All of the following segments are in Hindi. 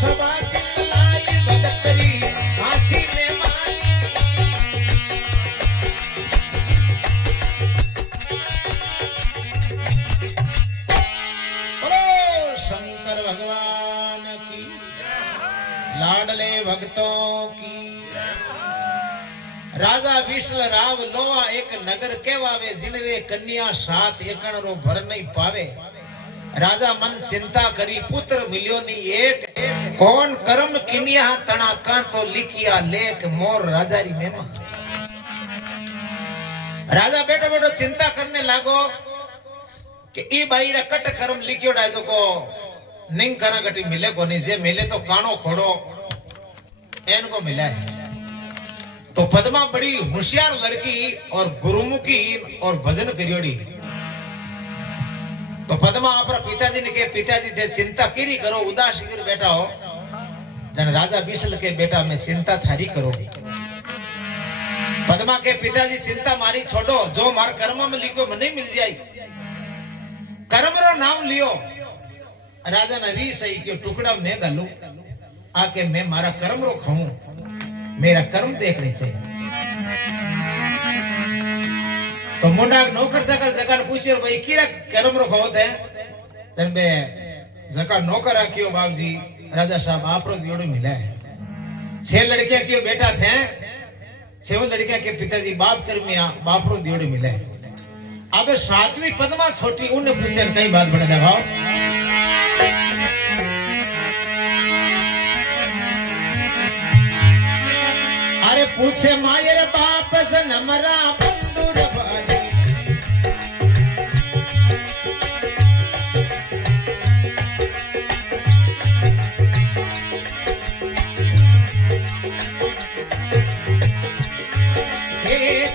सभा चितलाई भगतरी हाथी में बोलो शंकर भगवान की लाडले भक्तों की। राजा विशल राव लोवा एक नगर केवावे जिनरे कन्या सात एकण रो भर नहीं पावे। राजा मन चिंता करी पुत्र मिलियो नी एक कौन कर्म किनिया तना का तो लिखिया लेख मोर राजारी मेमा। राजा बैठो बैठो चिंता करने लागो कि ई भाई रा कट कर्म लिखियो डाय तो को निंग करा गटी मिले को नहीं जे मिले तो कानो खोड़ो एन को मिला है। तो पद्मा बड़ी होशियार लड़की और गुरुमुखी और भजन करियोड़ी। तो पद्मा अपना पिताजी ने के पिताजी दे चिंता किरी करो उदास कर बैठा हो जन राजा बिसल के बेटा में चिंता थारी करो। पद्मा के पिताजी चिंता मारी छोड़ो जो मार कर्म में लिखो मने मिल जाई कर्म रो नाम लियो। राजा ने री सही के टुकड़ा में गालू आके मैं मारा कर्म रो खाऊं मेरा कर्म देखने चाहिए। तो मुंडा नौकर जगह जगह पूछियो भाई किरा कर्म रो खाओ थे तन बे जका नौकर रखियो बाप जी राजा साहब आप रो दियोड़ो मिला है। 6 लड़कियां क्यों बेटा थे 6 लड़कियां के पिताजी बाप कर्मिया बाप रो दियोड़ो मिला है। अब 7वीं पद्मा छोटी उन्हें पूछे कई बात बड़ा दबाओ। अरे पूछे मायर बाप जनमरा बंधुर भाई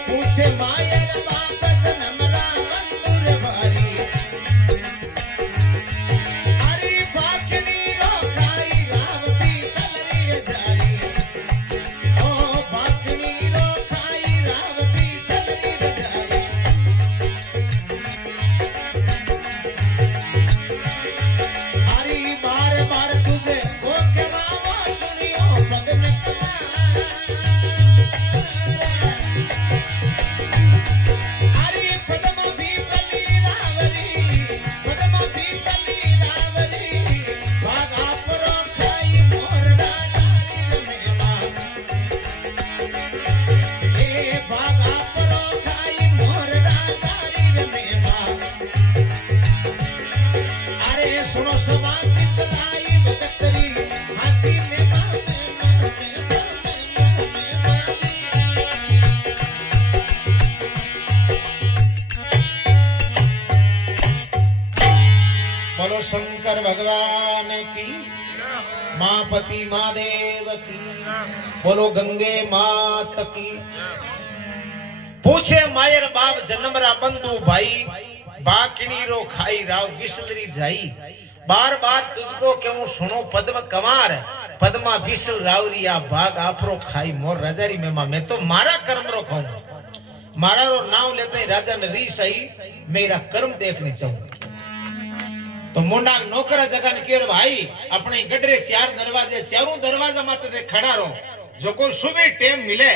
पूछे मायर बाप जनमरा बंधुर भाई। अरे बाकनी रो खाई रावती सलरी जारी शंकर भगवान की मां पति महादेव की बोलो गंगे मात की। पूछे मायर बाप जन्मरा बंधु भाई बाकनी रो खाई राव बिसलरी जाई। बार बार तुझको क्यों सुनो पद्म कमार पद्मा बिसल रावरिया भाग आपरो खाई मोर राजारी में मैं तो मारा कर्म रो खाऊं मारा रो नाम लेते ही राजा ने री सही मेरा कर्म देखने चाहूं। तो मुंडा नौकरा जगह ने कहो भाई अपने गडरे 4 दरवाजे चारों दरवाजा माते ते खड़ा रहो जो को सुबह टाइम मिले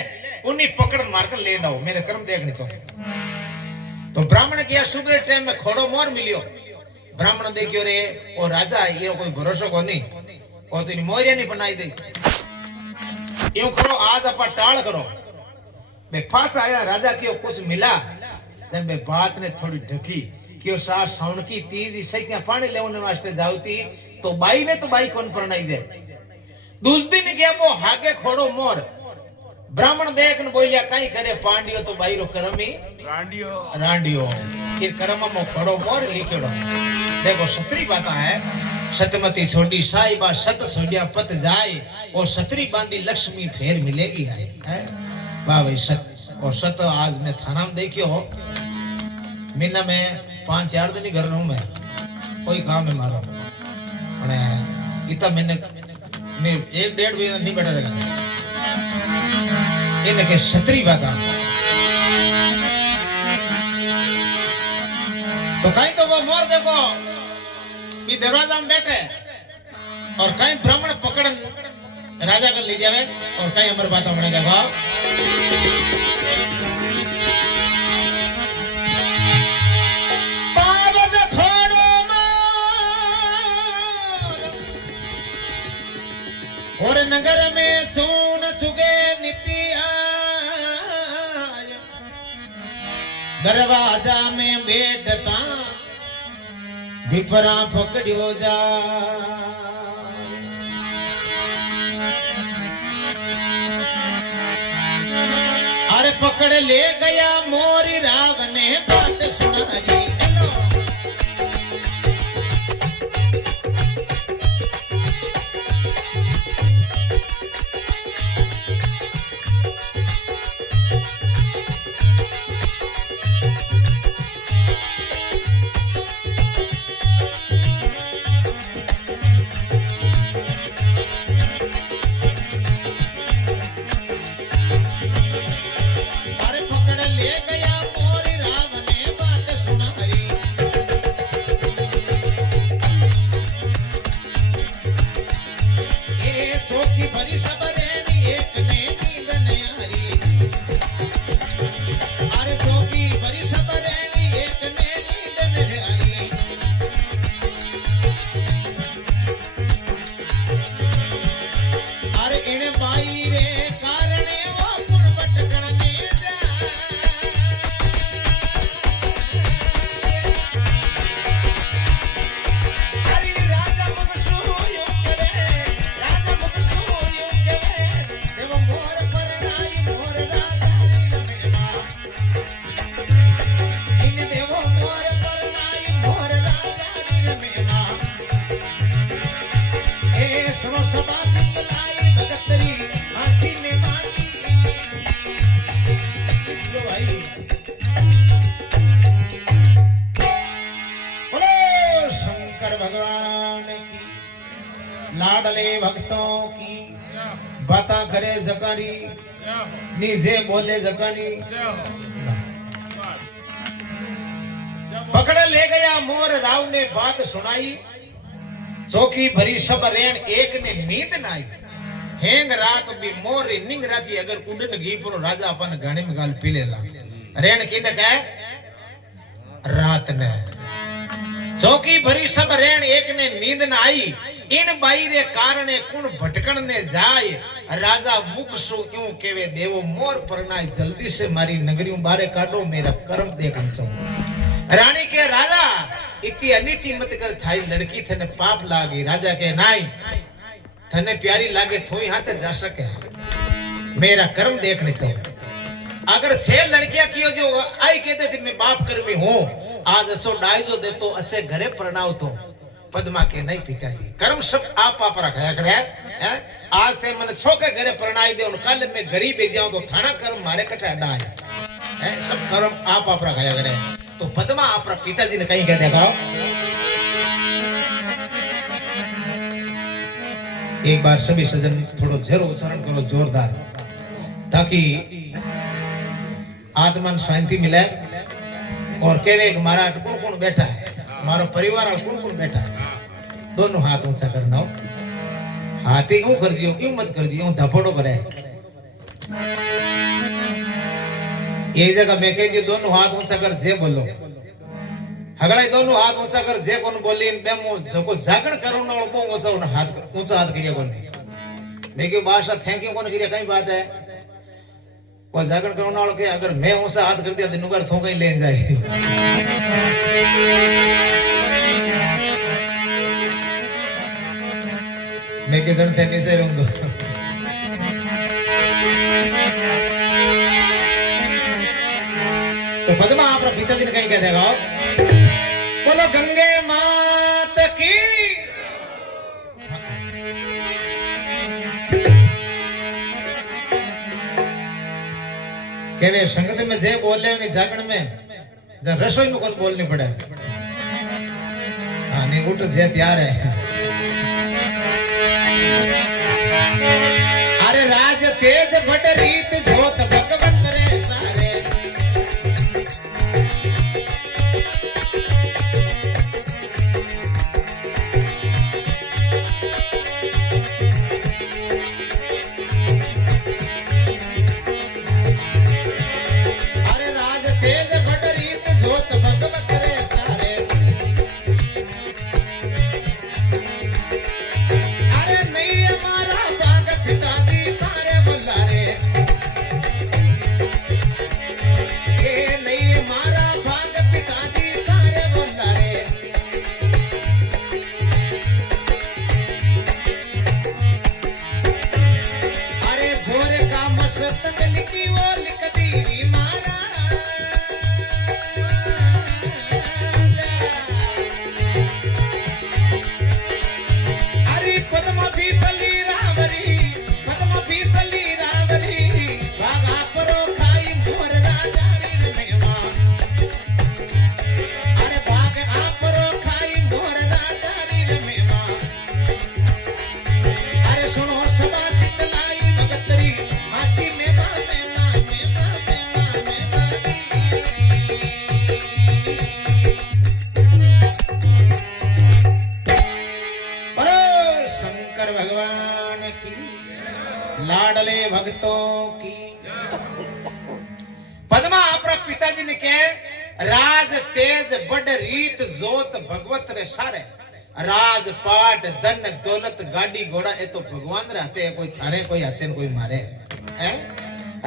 उन्हीं पकड़ मार कर ले आओ मेरे कर्म देखने चाहूं। तो ब्राह्मण किया सुबह टाइम में खोड़ो मोर मिलियो। ब्राह्मण देखियो रे ओ राजा ये कोई भरोसा को नहीं ओ तेरी मोरिया नहीं बनाई दे यूं करो आज अपा टाल करो मैं पास आया राजा कियो कुछ मिला जब मैं बात ने थोड़ी ढकी क्यों सा साउंड की तीज इसे क्या पानी लेने वास्ते जाऊती तो बाई ने तो बाई कौन परनाई दे। दूसरे दिन गया वो हागे खोड़ो मोर ब्राह्मण देख न बोलिया कहीं करे पांडियो तो बाई रो करमी रांडियो रांडियो फिर कर्म मो खोड़ो मोर लिखेड़ो। देखो सतरी बात है सतमती छोड़ी साहिबा सत सोडिया पत जाए और सतरी बांधी लक्ष्मी फेर मिलेगी है वाह भाई सत और सत आज मैं थाना में देखियो मीना में 5-4 दिन ही घर रहूं मैं कोई काम है मारो અને इतना मैंने मैं 1-1.5 महीना नहीं बैठा रहेगा इनके क्षत्रिय बाता तो कहीं तो वो मोर देखो भी दरवाजा में बैठे और कहीं ब्राह्मण पकड़ राजा कर ले जावे और कहीं अमर बात हमने देखा और नगर में चून चुगे नित्या दरवाजा में बैठता विपरा पकड़ियो जा अरे पकड़ ले गया मोरी राव ने बात सुनाई लाडले भक्तों की बाता करे जकानी निजे बोले जकानी पकड़ ले गया मोर राव ने बात सुनाई चौकी भरी सब रेण एक ने नींद नाई हेंग रात भी मोर निंग राखी अगर उड़न घी पर राजा अपन गाने में गाल पी लेला रेण की न कहे रात ने चौकी भरी सब रेण एक ने नींद न आई इन बाई रे कारणे कुण भटकण ने जाय राजा मुख सु यूं केवे देवो मोर परनाय जल्दी से मारी नगरियों बारे काटो मेरा कर्म देखन चाहूं रानी के राजा इतनी अनिति मत कर थाई लड़की थने पाप लागी राजा के नाई थने प्यारी लागे थोई हाथ जा सके मेरा कर्म देखने चाहिए अगर 6 लड़कियां कियो जो आई कहते थे मैं बाप कर्मी हूं आज असो डाइजो दे तो अच्छे घरे प्रणाव तो पद्मा के नहीं पिताजी कर्म सब आप रखाया करे है आज से मन छोके घरे प्रणाई दे और कल मैं गरीब जाऊं तो थाना कर्म मारे कटा डाय है सब कर्म आप रखाया करे तो पद्मा आप पिताजी ने कहीं कह देगा एक बार सभी सजन थोड़ो जरो उच्चारण करो जोरदार ताकि आत्मन शांति मिले और केवे मारा कौन कौन बैठा है मारो परिवार कौन कौन बैठा है दोनों हाथ ऊंचा करना हो हाथ यूं कर दियो यूं मत कर दियो धपड़ो करे ये जगह मैं कह दी दोनों हाथ ऊंचा कर जे बोलो हगड़ा दोनों हाथ ऊंचा कर जे कोन बोली बेमो जको जागण करोना बो ऊंचा हाथ ऊंचा हाथ करिया कोन मैं की भाषा थैंक यू कोन करिया कई बात है को जागरण करोना वाला के अगर मैं ऊंचा हाथ कर दिया दिन नुगर थों कहीं ले जाए मैं के जन थेनी से रहूं तो पद्मा आप पिताजी ने कहीं कह देगा बोलो गंगे मात की केवे संगत में जे बोले नहीं जागरण में जब रसोई में कौन बोलनी पड़े हाँ नहीं उठ जे तैयार है अरे राज तेज बट रीत जोत भगवंत रे सारे शंकर भगवान की, लाडले भक्तों की। पद्मा अपना पिताजी ने कहे राज तेज बड़ रीत जोत भगवत रे सारे, राज पाट धन दौलत गाड़ी घोड़ा ये तो भगवान रे हाथे, कोई थारे कोई हाथे कोई मारे है।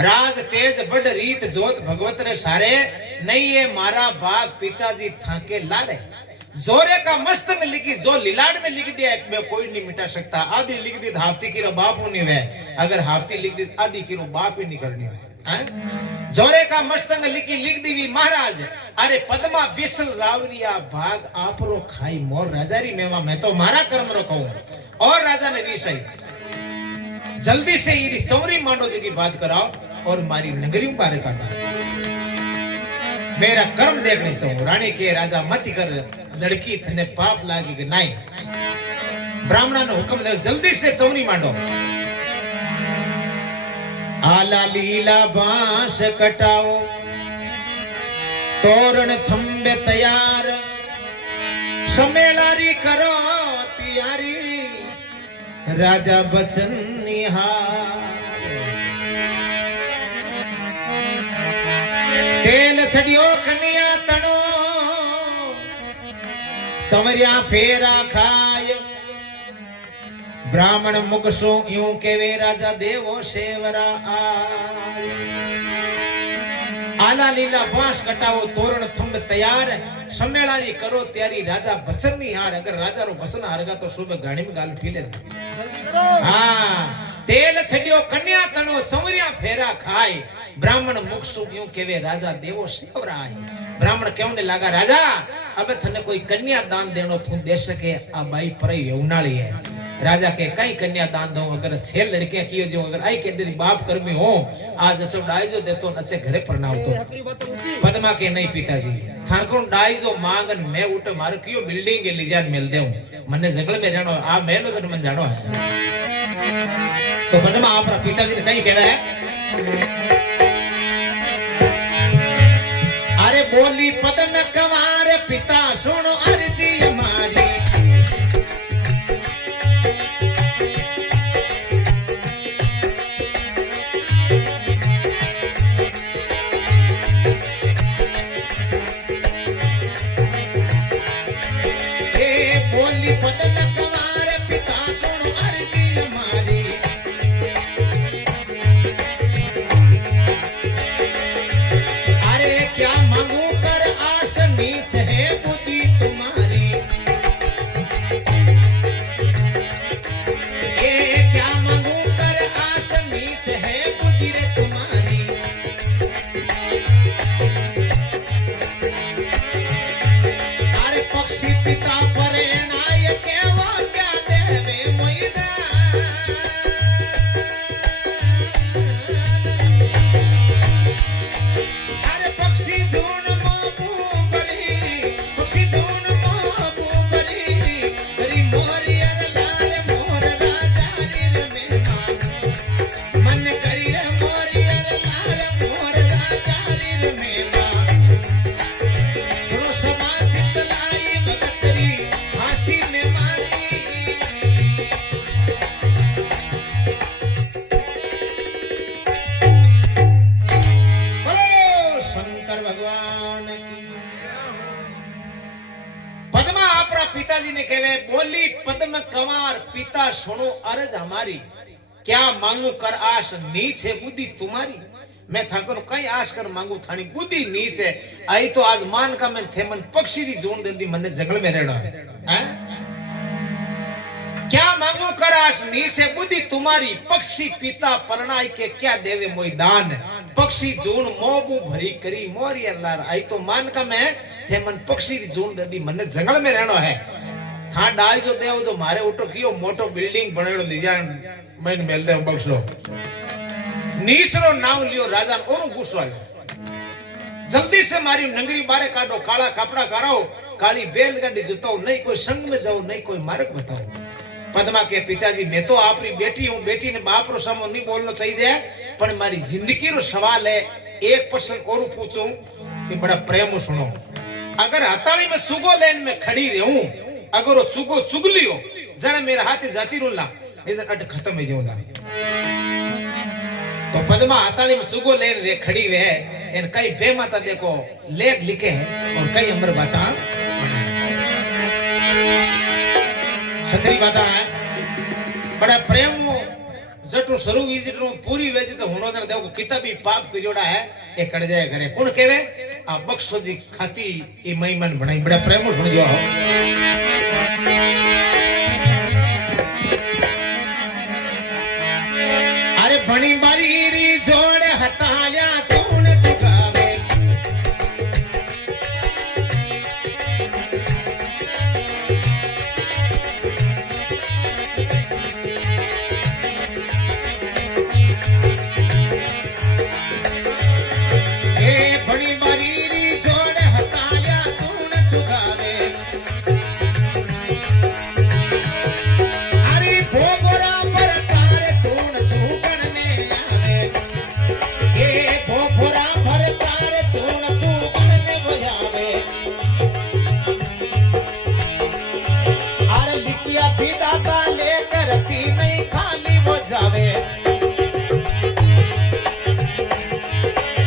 राज तेज बड़ रीत जोत भगवत रे सारे, नहीं ये मारा बाग पिताजी थाके लारे। जोरे का मस्तंग लिखी जो लिलाड़ में लिख दिया मैं कोई नहीं मिटा सकता। आधी लिख दी हाफ्ती की बाप नहीं है, अगर हाफ्ती लिख दी आधी की बाप ही नहीं करनी है। जोरे का मस्तंग लिखी लिख दी महाराज, अरे पद्मा बिसल रावरिया भाग आपरो खाई मोर राजारी मेवा, मैं तो मारा कर्म रो कहूं। और राजा ने रीसाई जल्दी से ये चौरी मांडो जी की बात कराओ और मारी नगरी में बारे काटा, मेरा कर्म देखने चाहूं। रानी के राजा मत कर लड़की थने पाप लागी कि नहीं। ब्राह्मणा ने हुक्म दे जल्दी से चौरी मांडो। आला लीला बांस कटाओ, तोरण थंबे तैयार, समेलारी करो तैयारी, राजा बचन निहार। तेल छड़ियो कन्या तणो, संवरिया फेरा खाय, ब्राह्मण मुखसो यूं केवे राजा देवो सेवरा आय। आला लीला बांस कटाओ, तोरण थंब तैयार, सम्मेलानी करो तैयारी, राजा बचन नहीं हार। अगर राजा रो बचन हारगा तो सुबह गाड़ी में गाल पी ले। हाँ, तेल छड़ियो कन्या तणो, संवरिया फेरा खाय, ब्राह्मण मुखसो यूं केवे राजा देवो सेवरा आय। ब्राह्मण कहने लगा राजा अब थने कोई कन्या दान देनो तू दे सके, आ बाई परई यौनाली है। राजा के कई कन्या दान दो, अगर 6 लड़कियां कियो जो, अगर आई के दे बाप कर्मी हो आज असो डाइजो देतो नचे घरे प्रणाम तो। पद्मा के नहीं पिताजी थार को डाइजो मांगन मैं उठ मार कियो बिल्डिंग के लीजान मिल देऊं, मने जंगल में रहनो आ मेलो तो मन जानो है। तो पद्मा आपरा पिताजी ने कहीं कहवे है, अरे बोली पद्म कंवार पिता सुनो अर्जी हमारी, पद्म कंवार पिता सुनो अर्जी हमारी, अरे क्या मांगू कर आस नीच है बुद्धि तुम्हारी, ये क्या मांगू कर आस नीच है बुद्धि रे तुम्हारी, अरे पक्षी पिता परेणा पिताजी ने कहे बोली पद्म कंवार पिता सुनो अर्ज हमारी, क्या मांगू कर आस नीच है बुद्धि तुम्हारी, मैं थाकर कई आस कर मांगू थानी बुद्धि नीच है। आई तो आज मान का मैं थे मन पक्षी री जोन दे दी मने जंगल में रहना है। क्या मांगू कर आस नीच है बुद्धि तुम्हारी, पक्षी पिता परणाई के क्या देवे मोई दान, पक्षी जोन मोबू भरी करी मोरिया लार। आई तो मान का मैं थे मन पक्षी री जोन दे दी मने जंगल में रहना है। था डाई जो देव जो मारे उठो कियो मोटो बिल्डिंग बनेड़ो लीजा मैंने मेल दे बक्सो नीसरो नाम लियो राजा ओरो गुस्सो आयो, जल्दी से मारी नंगरी बारे काटो, काला कपड़ा कराओ, काली बैलगाड़ी जुताओ, नहीं कोई संग में जाओ नहीं कोई मार्ग बताओ। पद्मा के पिताजी मैं तो आपरी बेटी हूं, बेटी ने बाप रो समो नहीं बोलना चाहिए, पर मारी जिंदगी रो सवाल है। 1% और पूछूं कि बड़ा प्रेम सुनो, अगर हताली में चुगो लेन में खड़ी रहूं, अगर वो चुगो चुग लियो जण मेरे हाथ जाती रोला इधर अट खत्म हो जाऊंगा तो पद्मा हताली में चुगो ले रे खड़ी वे इन कई बेमाता देखो लेख लिखे हैं और कई अमर बाता सतरी बाता है बड़ा प्रेम जटू सरू विजिटू पूरी वेजी तो हुनो जन देखो किताबी पाप करियोड़ा है ए कड़ जाए करे कौन केवे आ बक्सो जी खाती ई महिमान बनाई बड़ा प्रेम सुन जो अरे बणी बारी री जोड़ हताल्या तून चुकावे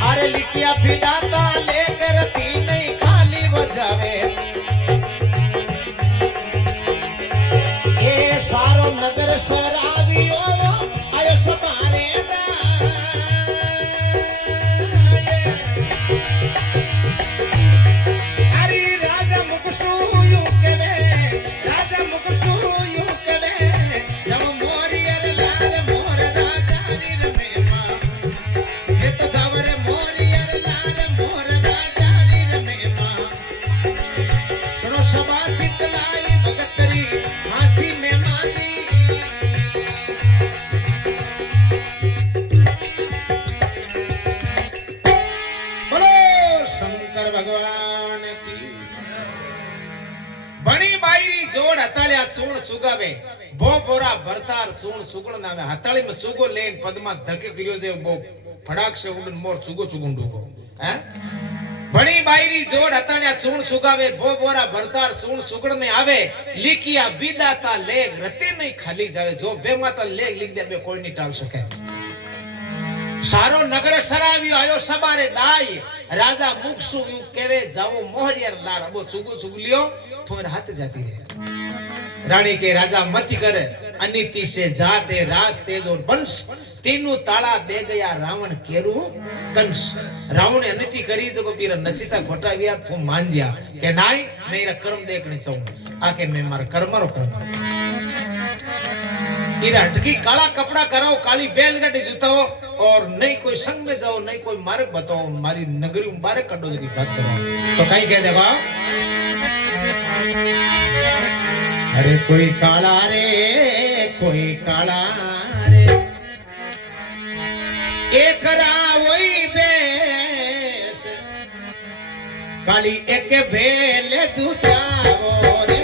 अरे लिखिया विदाता लेकर थी नहीं खाली वो जावे ये सारो नगर शराबी आयो समारे अरे राजा मुकसू यू केवे राजा मुकसू यू केवे जब मोरियर लाल मोर राजा नीर में मां ये तो जावरे मोरियर लाल मोर राजा नीर में मां सुनो सभा चितलाई भगतरी हाथी में माजी बोलो शंकर भगवान की बणी बाईरी जोड़ हताळ्या चूण चुगावे बो बोरा भरतार चूण चुगण नावे हताळी में चुगो लेन पद्मा धके गिरियो दे बो फड़ाक से उड़न मोर चुगो चुगुंडुगो हैं बणी बाईरी जोड़ हताळ्या चूण चुगावे बो बोरा भरतार चूण चुगण ने आवे लिखिया विदाता लेख रते नहीं खाली जावे जो बेमाता लेख लिख दे बे कोई नहीं टाल सके सारो नगर सरावी आयो सबारे दाई राजा मुक्सु यू केवे जावो मोहरियर लार अबो चुगु चुगलियो थोर हाथ जाती है रानी के राजा मति कर अनिति से जाते राज तेज और वंश तीनों ताला दे गया रावण केरू कंस रावण ने अनिति करी जो बीर नसीता घोटाविया तो मान दिया के नाई मेरा कर्म देखने चाहूं आके मैं मार कर्मरो कर इरा हटकी काला कपड़ा कराओ काली बैलगाड़ी जुताओ और नहीं कोई संग में जाओ नहीं कोई मार्ग बताओ मारी नगरी मुबारक कटो की बात करो तो कहीं कह देवा अरे कोई काला रे एक वही बेस काली एक भेल जुताओ रे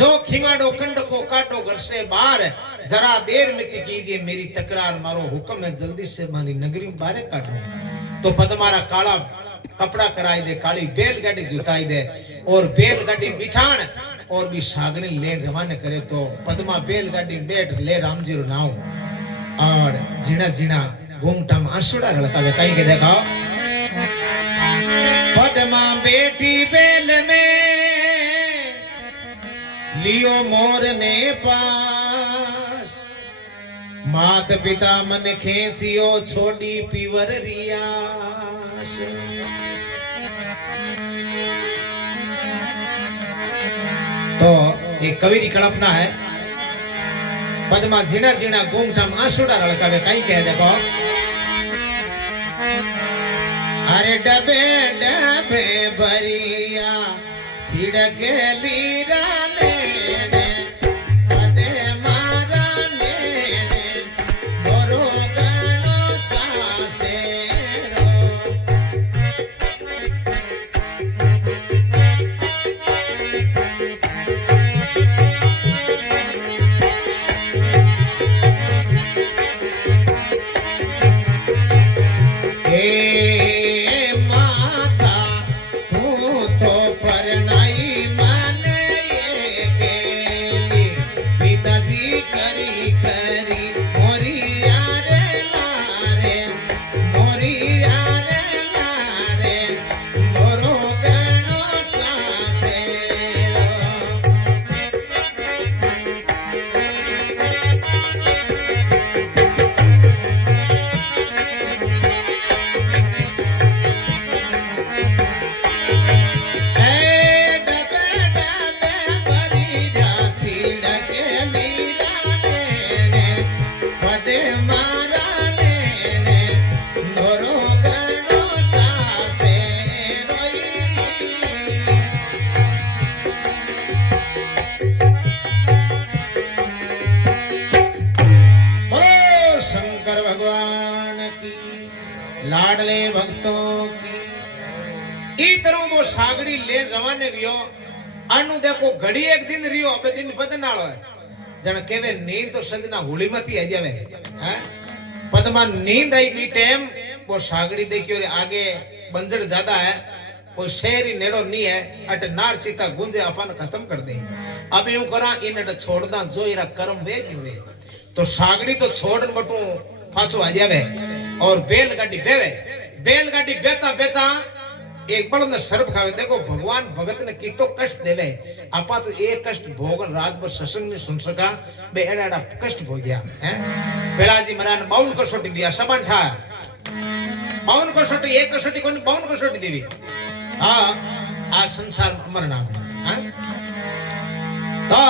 जो खिंगाड़ो कंड को काटो घर से बाहर, जरा देर मत कीजिए मेरी तकरार, मारो हुक्म है जल्दी से मारी नगरी बाहर काटो। तो पद्मारा काला कपड़ा कराई दे, काली बैलगाड़ी जुताई दे और बैलगाड़ी बिठान और भी सागनी ले रवाना करे। तो पद्मा बैलगाड़ी बैठ ले रामजी रो नाव और झीणा झीणा घूमटा में आंसुड़ा रड़कावे। कहीं के देखो पद्मा बेटी बैल में लियो मोर ने पास, मात पिता मन खेचियो छोड़ी पीवर रियास। तो एक कवि की कल्पना है, पद्मा झीणा झीणा घूमटा में आंसुड़ा रड़कावे। कहीं कह देखो अरे डबे डबे भरिया सिड़के लीरा ने पदे मारा ने मोरो गणो सासेरो। लाडले भक्तों की ई तरह वो सागड़ी ले रवाने वियो। अनु देखो घड़ी एक दिन रियो अबे दिन बदनालो है। जन केवे नींद तो सजना हुली मती है जावे हैं। पद्मा नींद आई बी टाइम वो सागड़ी देखियो रे आगे बंजर ज्यादा है, कोई शहरी नेड़ो नहीं है, अट नार सीता गुंजे अपन खत्म कर दे। अब यूं करा इन छोड़दा जो इरा कर्म वे जीवे। तो सागड़ी तो छोड़न बटू पाछो आ जावे और बैलगाड़ी बेवे। बैलगाड़ी बेता बेता एक बड़ो ने सर्प खावे। देखो भगवान भगत ने की तो कष्ट देवे, आपा तो एक कष्ट भोगन रात भर सत्संग में सुन सका बे एड़ा कष्ट भोग गया हैं। पेलाजी महाराज 52 कसोटी दिया सबन ठा 52 कसोटी, एक कसोटी कोनी 52 कसोटी देवी। हां आ संसार अमर नाम है हैं। तो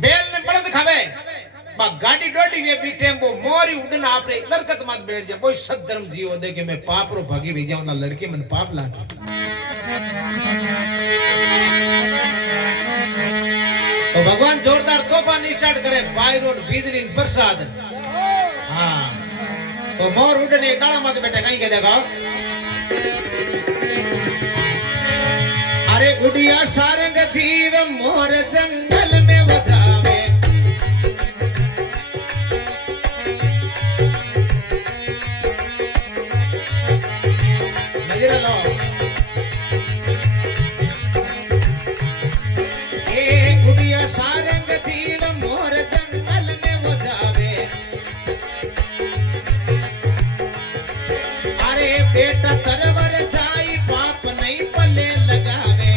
बैल ने बड़द खावे बा गाड़ी डोडी वे भी टेम्पो मोरी उड़ना आपरे लरकत मत बैठ जा। कोई सद्धर्म जीव देखे मैं पाप रो भागी भी जाऊं ना लड़के मन पाप लागे। तो भगवान जोरदार तूफान स्टार्ट करे, बायरोन बिजली प्रसाद। हां तो मोर उड़ने काला मत बैठे। कहीं के देखो अरे उड़िया सारंग जीव मोर जंगल में वो जावे। सारंग जीव मोर जंगल में वो जावे। अरे बेटा तरवर जाई पाप नहीं पल्ले लगावे।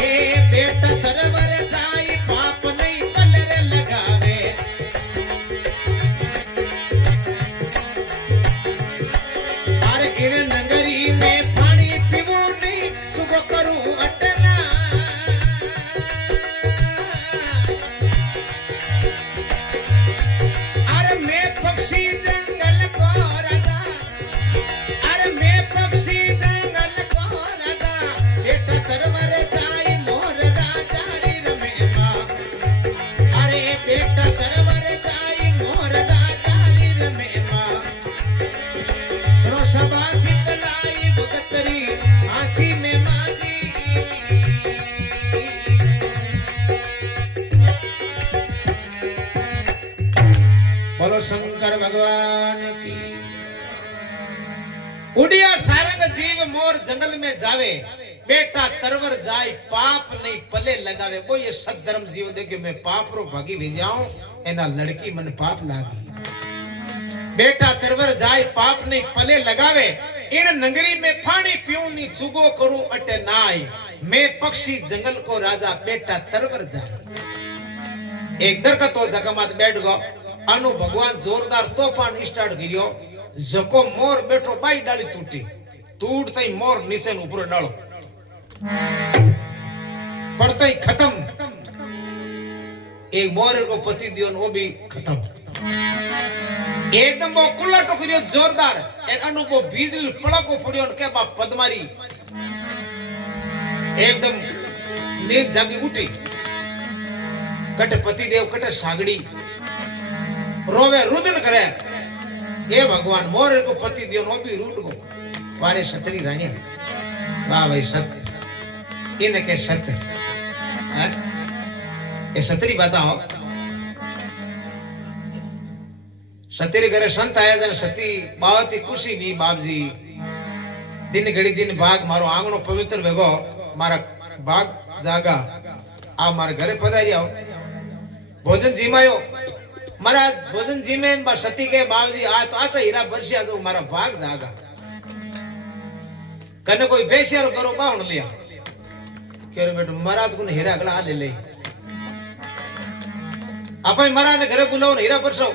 ए बेटा तरवर जाई पाप नहीं पल्ले लगावे। अरे गिर नगरी में करूं अटना। अरे मैं पक्षी जंगल को राजा, अरे मैं पक्षी जंगल को राजा। बेटा सरवर जाई मोर राजा री रमेमा। अरे बेटा सरवर जाई मोर राजा री रमेमा। सुनो सबा चितलाई शंकर भगवान की। उड़िया सारंग जीव मोर जंगल में जावे, बेटा तरवर जाय पाप नहीं पले लगावे। वो ये सद्धर्म जीव देखे मैं पाप रो भागी भी जाऊं, एना लड़की मन पाप लागी। बेटा तरवर जाय पाप नहीं पले लगावे, इन नगरी में पानी पीऊं नी चुगो करूं अटे नाय। मैं पक्षी जंगल को राजा, बेटा तरवर जाय। एक दरकत तो जगह मत बैठ गो, अनु भगवान जोरदार तूफान स्टार्ट करियो। जको मोर बैठो बाई डाली टूटी, टूटता ही मोर नीचे ऊपर डालो, पड़ता ही खत्म। एक मोर को पति दियो वो भी खत्म। एकदम वो कुल्ला टोकरियो जोरदार, एक अनु को बिजली पड़को पड़ियो के बाप पदमारी एकदम नींद जागी उठी। कटे पति देव कटे सागड़ी रोवे रुदन करे, ये भगवान मोर को पति दियो नो भी रूट को वारे सतरी रानिया। वाह भाई सत्य इनके सत्य ये सतरी बताओ। सतेरे घरे संत आया जन सती बहुत ही खुशी भी बाप जी। दिन घड़ी दिन भाग मारो आंगणो पवित्र वेगो, मारा भाग जागा आ मारे घरे पधारी आओ, भोजन जीमायो। महाराज भोजन जी में सती के बाबजी आ तो आचा हीरा बरसिया तो मारा भाग जागा। कने कोई बेसियारो करो बावण लिया के रे बेटो महाराज को हीरा गला ले ले। अपन महाराज ने घरे बुलाओ हीरा बरसो।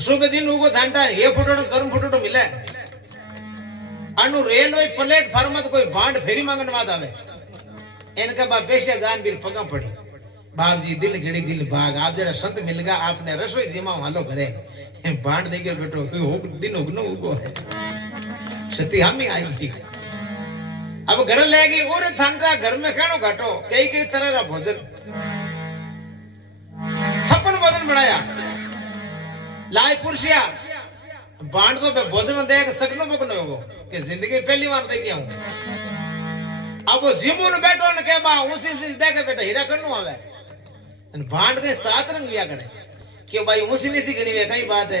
सुबह दिन उगो धांटा ये फोटो गरम फोटो मिले। अनु रेलवे प्लेटफार्म मत कोई भांड फेरी मांगन वाद आवे, इनके बाद बेसिया जान बीर पगा पड़ी। बाप जी दिल घड़ी दिल भाग, आप जरा संत मिल गया आपने रसोई जीमा हालो करे भांड दे के बेटो दिन उगनो उगो है। सती हम ही आई थी, अब घर ले गई और थानरा घर में खानो घाटो कई कई तरह का भोजन 56 भोजन बनाया। लाई पुरुषिया भांड तो पे भोजन दे के सकनो बकनो होगो कि जिंदगी पहली बार दे गया हूं। अब वो जिमुन बैठो न के बा उसी से दे के बेटा हीरा करनो आवे भांड के 7 रंग लिया करे कि भाई ऊंसी नीसी गणी वे कई बात है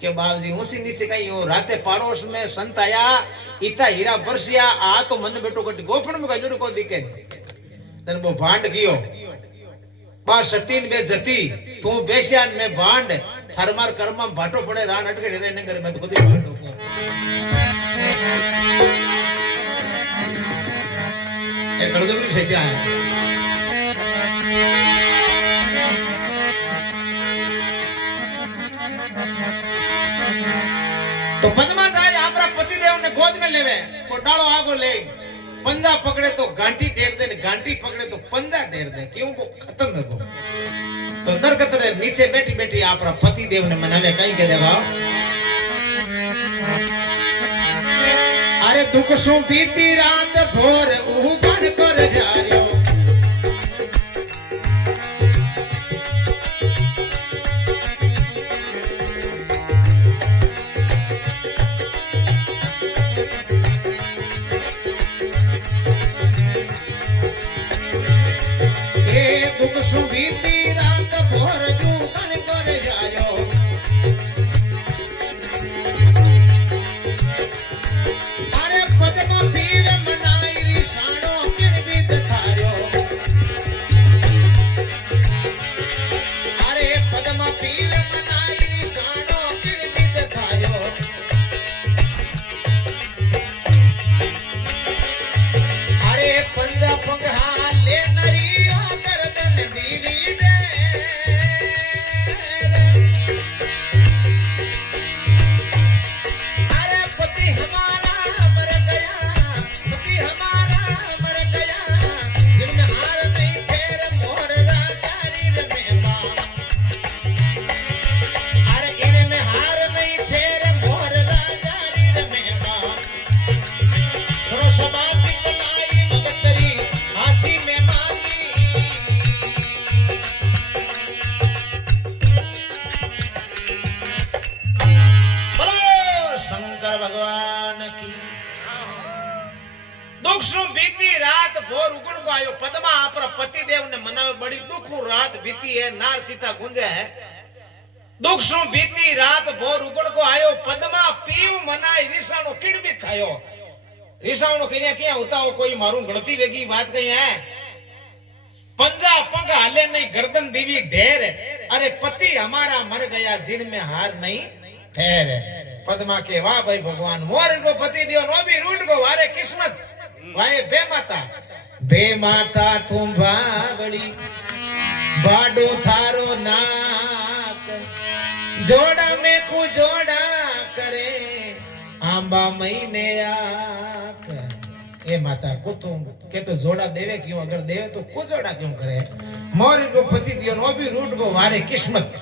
कि बाबूजी ऊंसी नीसी कई हो। राते पाड़ोस में संत आया इता हीरा बरसिया आ तो मन बेटो कट गोपन में गजड़ को दिखे तन वो भांड कियो बा सतीन बे जती तू बेसियान में भांड हरमार कर्म भाटो पड़े रान अटके रे ने करे मैं तो कदी भांड को ए बड़दगरी से क्या है। तो पद्मा जाए आपरा पति देव ने गोद में लेवे तो डालो आगो ले, पंजा पकड़े तो गांठी टेर दे, गांठी पकड़े तो पंजा टेर दे, क्यों वो खत्म है वो। तो दरकत रे नीचे बैठी बैठी आपरा पति देव ने मनावे कहीं के देवा अरे दुख सु बीती रात भोर उगण कर जारियो सुबीती रात भोर जुगन कर जायो अरे पद्मा पीवे मनाई रिसाणो किण बीत थारो अरे पद्मा पीवे मनाई रिसाणो किण बीत थारो अरे पंजा पंगा ले नरी पति देव ने मनावे बड़ी दुख रात बीती है नार सीता गुंजे है दुख सु बीती रात भोर उगड़ को आयो पद्मा पीव मनाई ऋषाणो किड़बी थायो ऋषाणो कन्या क्या होता हो कोई मारू गलती वेगी बात कही है पंजा पंख हाले नहीं गर्दन दीवी ढेर अरे पति हमारा मर गया जिन में हार नहीं ठहर पद्मा के वाह भाई भगवान मोर को पति दियो नो भी रूट को वारे किस्मत वाए बे माता तुम बावड़ी बाडो थारो नाक जोड़ा में कु जोड़ा करे आंबा महीने आक ए माता को तुम के तो जोड़ा देवे क्यों अगर देवे तो को जोड़ा क्यों करे मोर को पति दियो नो भी रूट को वारे किस्मत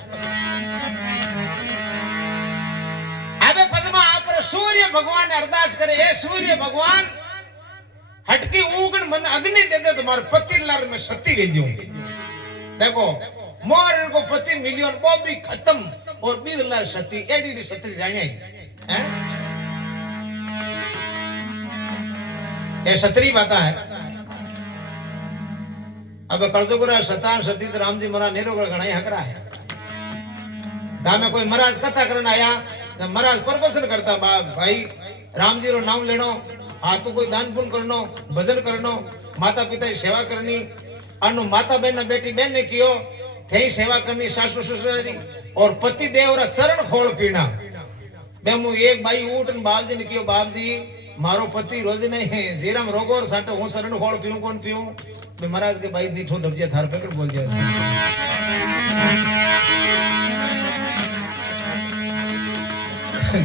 अबे पद्मा आप सूर्य भगवान अरदास करे हे सूर्य भगवान हटकी उगन मन अग्नि दे दे तुम्हारे पति लार में सती भेजूं देखो मोर को पति मिलियन वो भी खत्म और बीरला सती एडी सती जाने हैं ये सतरी बाता है अब कर्जगुरा सतान सती तो राम जी मरा नेरो गणाई हकरा है गांव में कोई महाराज कथा करने आया महाराज परपसन करता भाई राम जी रो नाम लेनो आ तो कोई दान पुण्य करनो भजन करनो माता पिता की सेवा करनी अनु माता बहन बेटी बहन ने कियो थे सेवा करनी सासु ससुर री और पति देव रा शरण खोल पीना बे मु एक भाई उठ न बाप जी ने कियो बाप जी मारो पति रोज ने जीराम रोगोर साटो हूं शरण खोल पीऊं कौन पीऊं बे महाराज के भाई नीठो डबजे थार पकड़ बोल जाए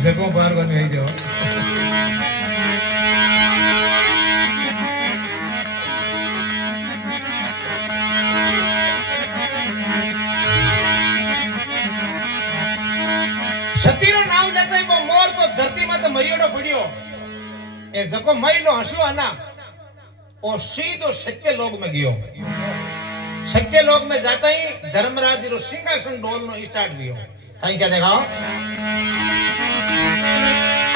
जको बार बन गई जाओ सती रो नाम लेते ही वो मोर तो धरती में तो मरियोड़ो पड़ियो ए जको मईलो हंसलो है ना और सीधो सत्य लोक में गयो सत्य लोक में जाता ही धर्मराज रो सिंहासन डोलनो स्टार्ट दियो कहीं क्या देखा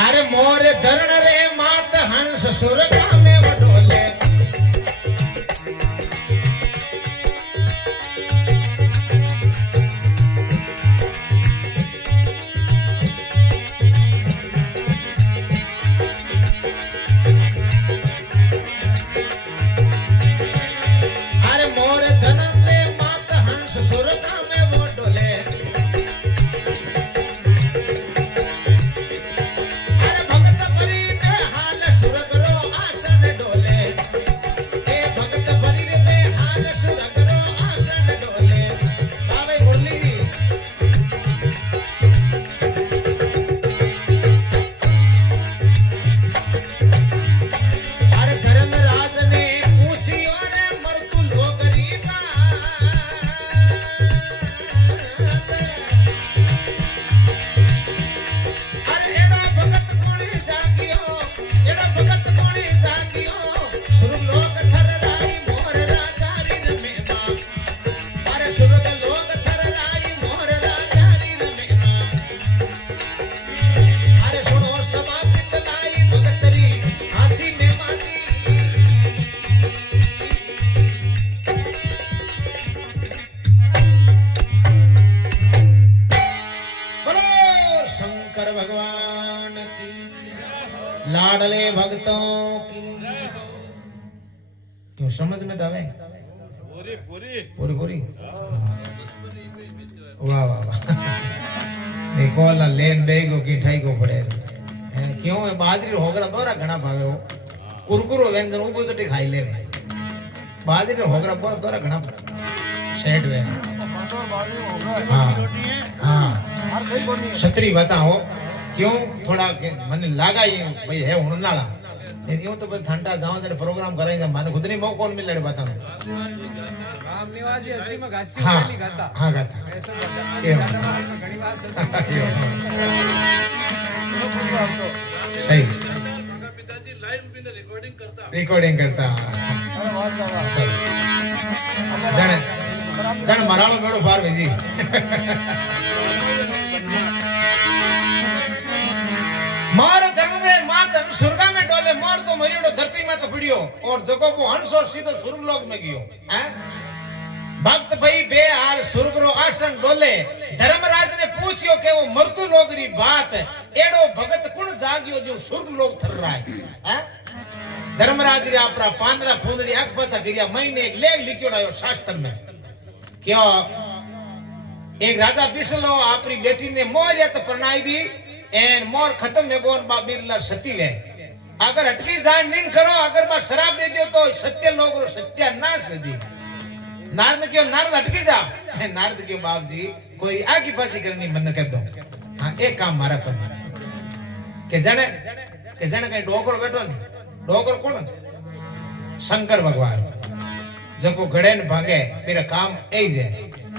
अरे मोर धरण रे मात हंस सुरगा में वडोले लाडले भक्तों की क्यों समझ में दवे पूरी पूरी पूरी पूरी वाह वाह वाह देखो ला लेन बेगो की ठाई को पड़े क्यों है बाजरी होगरा दोरा घना भावे हो कुरकुरो व्यंजन ऊपर से खाई ले बाजरी होगरा बहुत दोरा घना सेट वे हां हां छतरी बताओ क्यों थोड़ा मने लागा ये भाई है उन्नाला यूं तो बस ठंडा जाओ जरे प्रोग्राम करेंगे माने खुद नहीं मौका कौन मिल रहे बताओ राम निवाजी 80 में घासी वाली गाता हां गाता ऐसा बता घणी बार सही पिताजी लाइव में रिकॉर्डिंग करता अरे वाह वाह जण मराळो बेड़ो बार वेजी मार धर्म में मात स्वर्गा में डोले मोर तो मरियोड़ो धरती में तो पड़ियो और जगो वो हंसो सीधो स्वर्ग लोक में गयो हैं भक्त भाई बे हार स्वर्ग रो आसन डोले धर्मराज ने पूछ पूछियो के वो मरतु लोग री बात एड़ो भगत कुण जागियो जो सुर्ग लोग थर रहा है धर्मराज रे आपरा पांदरा फूंदरी आंख पाछा गिरिया महीने एक लेख लिखियोड़ायो शास्त्र में क्यों एक राजा बिसलो आपरी बेटी ने मोरियत परनाई दी एन मोर खत्म में गोन बा बिरला सती वे अगर अटकी जान नहीं करो अगर बा शराब दे दियो तो सत्य लोग रो सत्यानाश हो जी नारद क्यों नारद अटकी जा नारद क्यों बाप जी कोई आगे पासी करनी मन कह दो हां एक काम मारा करना के जने कहीं डोगर बैठो नहीं डोगर कौन शंकर भगवान जको घड़े न भागे मेरा काम ए जे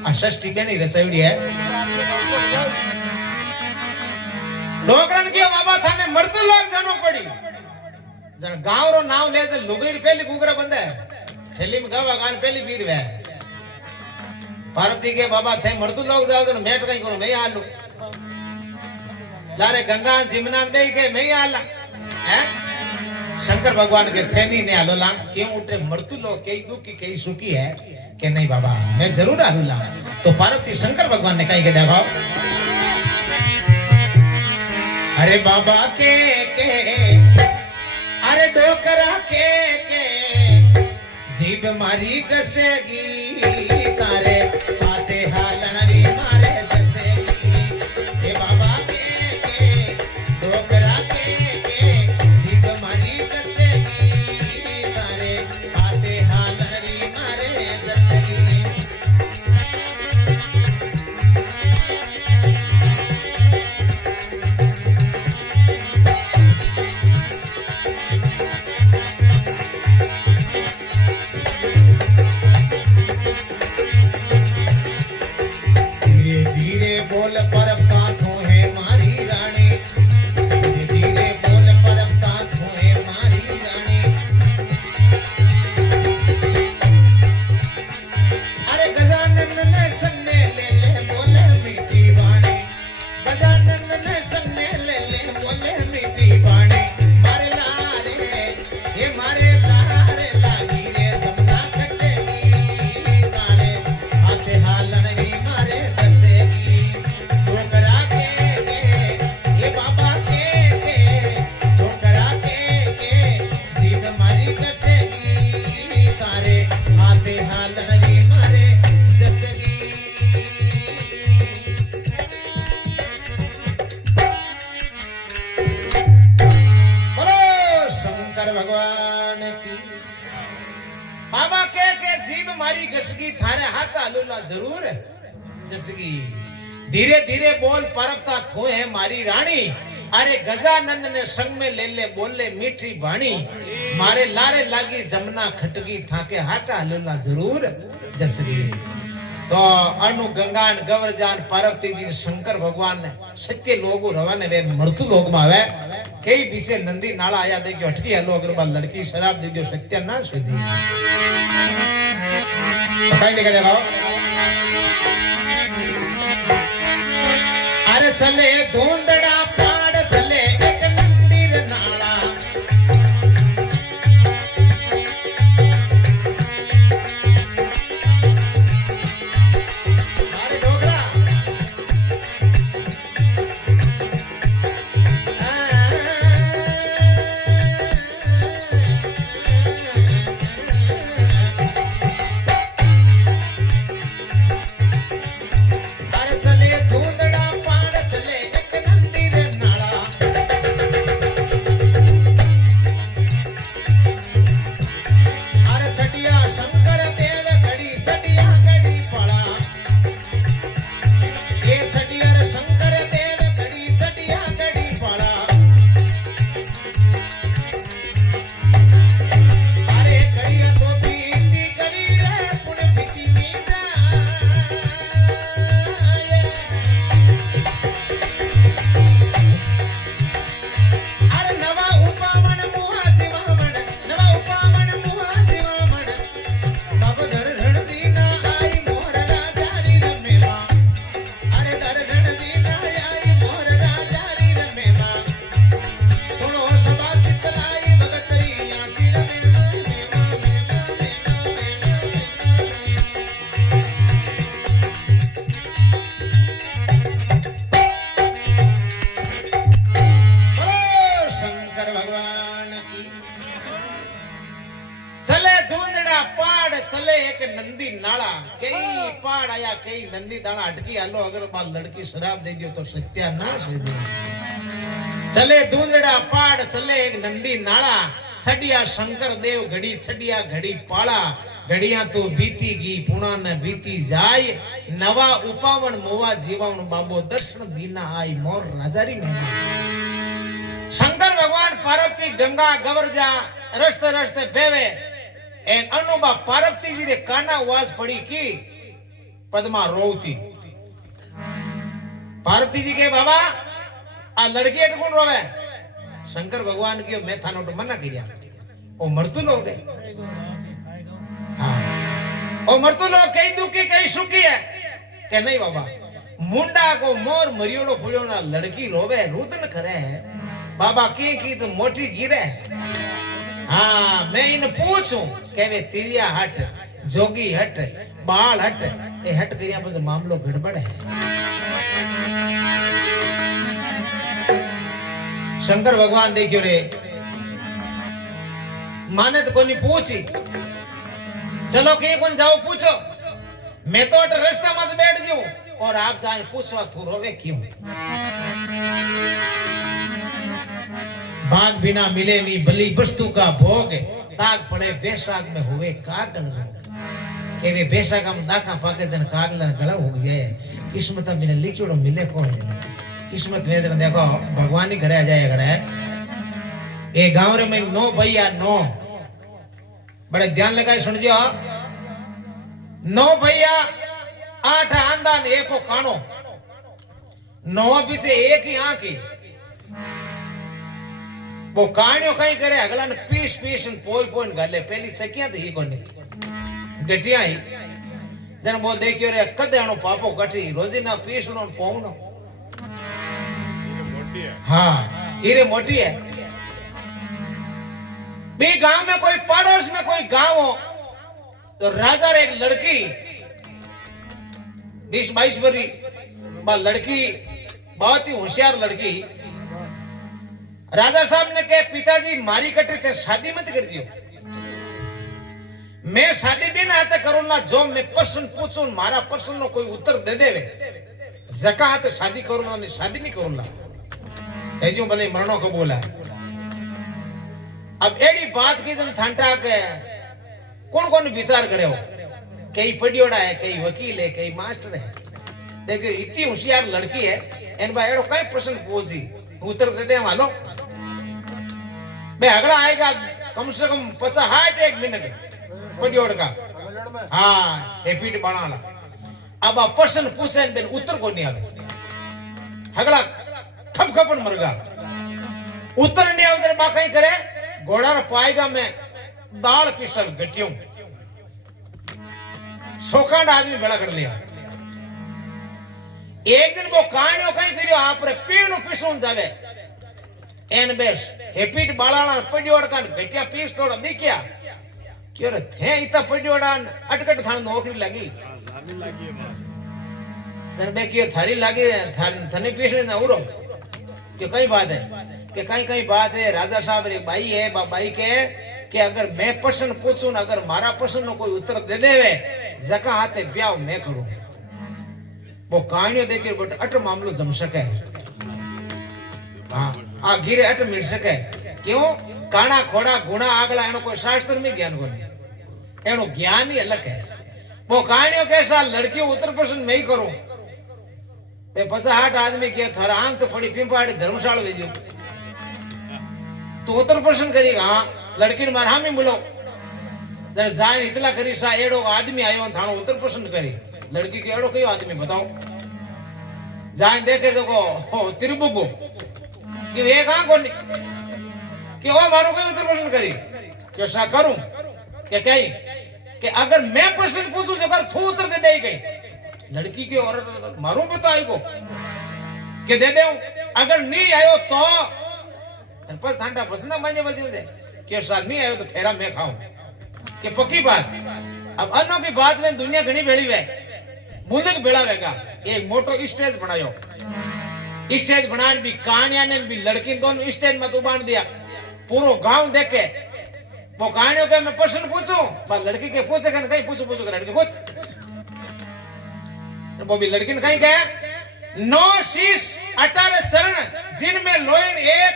आ षष्ठी बेनी रसोड़ी है डोगरन के बाबा थाने मरतो लोग जानो पड़ी जन गांव रो नाव ले जे लुगईर पहली गुगरा बंदे थैली में गावा गान पहली बीर वे पार्वती के बाबा थे मरतो लोग जाओ तो मेट कहीं करो मैं आलू लारे गंगा जिमना में के मैं आला हैं शंकर भगवान के थैनी ने आलोला क्यों उठे मरतु लोग कई दुखी कई सुखी है कि नहीं बाबा मैं जरूर आलूला तो पार्वती शंकर भगवान ने कहीं के देखो अरे बाबा के अरे डोकरा के जीभ मारी कसेगी तारे आते हालन री मारे दसेगी ए बाबा के डोकरा के जीभ मारी कसेगी तारे आते हालन री मारे दसेगी बाबा के जीभ मारी गसगी थारे हाथ आलूला जरूर जसगी धीरे धीरे बोल परपता थो है मारी रानी अरे गजानंद ने संग में ले बोले मीठी बाणी मारे लारे लागी जमुना खटगी थाके हाथ आलूला जरूर जसगी तो अनु गंगान गवरजान पार्वती जी शंकर भगवान ने सत्य लोगो रवाने वे मृत्यु लोग में आवे कई दिसे नंदी नाला आया देखियो अटकी हलो अगर बाल लड़की शराब दे दियो सत्य ना सुधी पकाई लेके जाओ अरे चले धुंधड़ा पाड़ चले एक नंदीर नाला धुंधड़ा पाड़ चले एक नंदी कई नंदी दाना अटकी आलो अगर बाल लड़की शराब दे दियो तो सत्यानाश हो जाए। चले धूंधड़ा पाड़ चले एक नंदी नाला छड़िया शंकर देव घड़ी छड़िया घड़ी पाला घड़िया तो बीती गी पुणा न बीती जाय नवा उपावन मोवा जीवन बाबो दर्शन बिना आई मोर राजारी में। शंकर भगवान पार्वती गंगा गवरजा रस्ते रस्ते बेवे एन अनुबा पार्वती जी रे काना आवाज पड़ी की पद्मा रोती। पार्वती जी के बाबा आ लड़की अटकून रोवे। शंकर भगवान की मैं थानो तो मना किया ओ मरतु लोग है। हाँ ओ मरतु लोग कई दुखी कई सुखी है के नहीं बाबा मुंडा को मोर मरियोड़ो फुलियो ना लड़की रोवे रुदन करे है बाबा की तो मोटी गिरे। हाँ मैं इन पूछूं के वे तिरिया हट जोगी हट बाल हट ए हट करिया पर मामलो गड़बड़ है। शंकर भगवान देखियो रे माने तो कोनी पूछी चलो के कौन जाओ पूछो मैं तो रास्ता मत बैठ जाऊं और आप जाए पूछो तू रोवे क्यों। भाग बिना मिले नहीं बली वस्तु का भोग ताक पड़े बैसाख में हुए कागल के वे बैसाख में दाखा पाके जन कागल गला हो गया किस्मत बिना लिखियोड़ो मिले कौन किस्मत में देखो भगवान ही घरे आ जाए घरे ए गांव रे में 9 भैया 9 बड़े ध्यान लगाए सुनजो 9 भैया 8 आंदा ने एको कानो 9 भी से एक ही आंख ही वो कानियो कहीं करे अगला ने पीस पीस पोई पोई गाले पहली सकिया थी कोनी गटिया ही जन वो देखियो रे कदे अणो पापो गठी रोजी ना पीस नो पोवनो। हाँ हीरे मोटी है। भी गांव में कोई पड़ोस में कोई गांव हो तो राजा रे एक लड़की 20-22 वर्ष बा लड़की बहुत ही होशियार लड़की राजा साहब ने कहे पिताजी मारी कटे ते शादी मत कर दियो मैं शादी भी ना आते करूँ ना जो मैं प्रश्न पूछूं मारा प्रश्न नो कोई उत्तर दे देवे जका हाथ शादी करूँ ना शादी नहीं करूँ ना एजू भले मरणों को बोला। अब एडी बात की जन थांटा के कौन कौन विचार करे हो कई पढ़ियोड़ा है कई वकील है कई मास्टर है देखिए इतनी होशियार लड़की है इन भाई एडो कई प्रश्न पूछी उत्तर दे दे मालो बे अगला आएगा कम से कम 50-60 मिनट पढ़ियोड़ का। हाँ एपीट बनाला अब आप प्रश्न पूछे बेन उत्तर को नहीं आवे अगला खप खपन मरगा उत्तर नहीं आवे बाकी करे घोड़ा पाएगा मैं दाल पिसल गटियों सोकांड आदमी बड़ा कर लिया। एक दिन वो कहानियों कहीं करियो आप रे पीणु पिसून जावे एन बेस हेपीट बालाना पडियोड़ का गटिया पीस तोड़ा दिखया क्यों रे थे इतना पडियोड़ा अटकट थान नौकरी लगी जन बे क्यों थारी लगी थने पीसने ना उरो कि कई बात है कि कई बात है राजा साहब रे भाई है बाई के कि अगर मैं प्रश्न पूछूं अगर मारा प्रश्न कोई उत्तर दे देवे जका हाथे ब्याह मैं करूं वो कहानियों देखे बट अट मामलो जम सके। हाँ आ गिरे अट मिल सके क्यों काना खोड़ा गुणा आगला एनो कोई शास्त्र में ज्ञान को नहीं एनो ज्ञान ही अलग है। वो कहानियों कैसा लड़कियों उत्तर प्रश्न मैं ही करूं 50-60 आदमी के थारा आंख तो पड़ी पिंपाड़ी धर्मशाला भेजो तो उत्तर प्रश्न करेगा। हाँ लड़की ने मार हामी बोलो जर जान इतला करी सा एड़ो आदमी आयो थानो उत्तर प्रश्न करी लड़की के एड़ो कयो आदमी बताओ जान देखे तो को तिरुबुगो कि एक आंख कोनी कि ओ मारो कयो उत्तर प्रश्न करी कि सा करूं कि कहीं कि अगर मैं प्रश्न पूछूं अगर तू उत्तर दे देई गई लड़की के और मारू भी तो आएगो कि दे दे अगर नहीं आयो तो पर ठंडा पसंद माने बजे दे कि साल नहीं आयो तो फेरा मैं खाऊं कि पक्की बात। अब अन्नो की बात में दुनिया घनी बेड़ी वे मुल्क बेड़ावेगा एक मोटो स्टेज बनायो स्टेज बनाने भी कहानियां ने भी लड़की दोनों स्टेज में तो बांध दिया पूरा गांव देखे वो कहानियों के मैं प्रश्न पूछूं पर लड़की के पूछे कहीं पूछो लड़की पूछ वो भी लड़की ने कहीं कहे 9 शीश 18 शरण जिनमें लोइन एक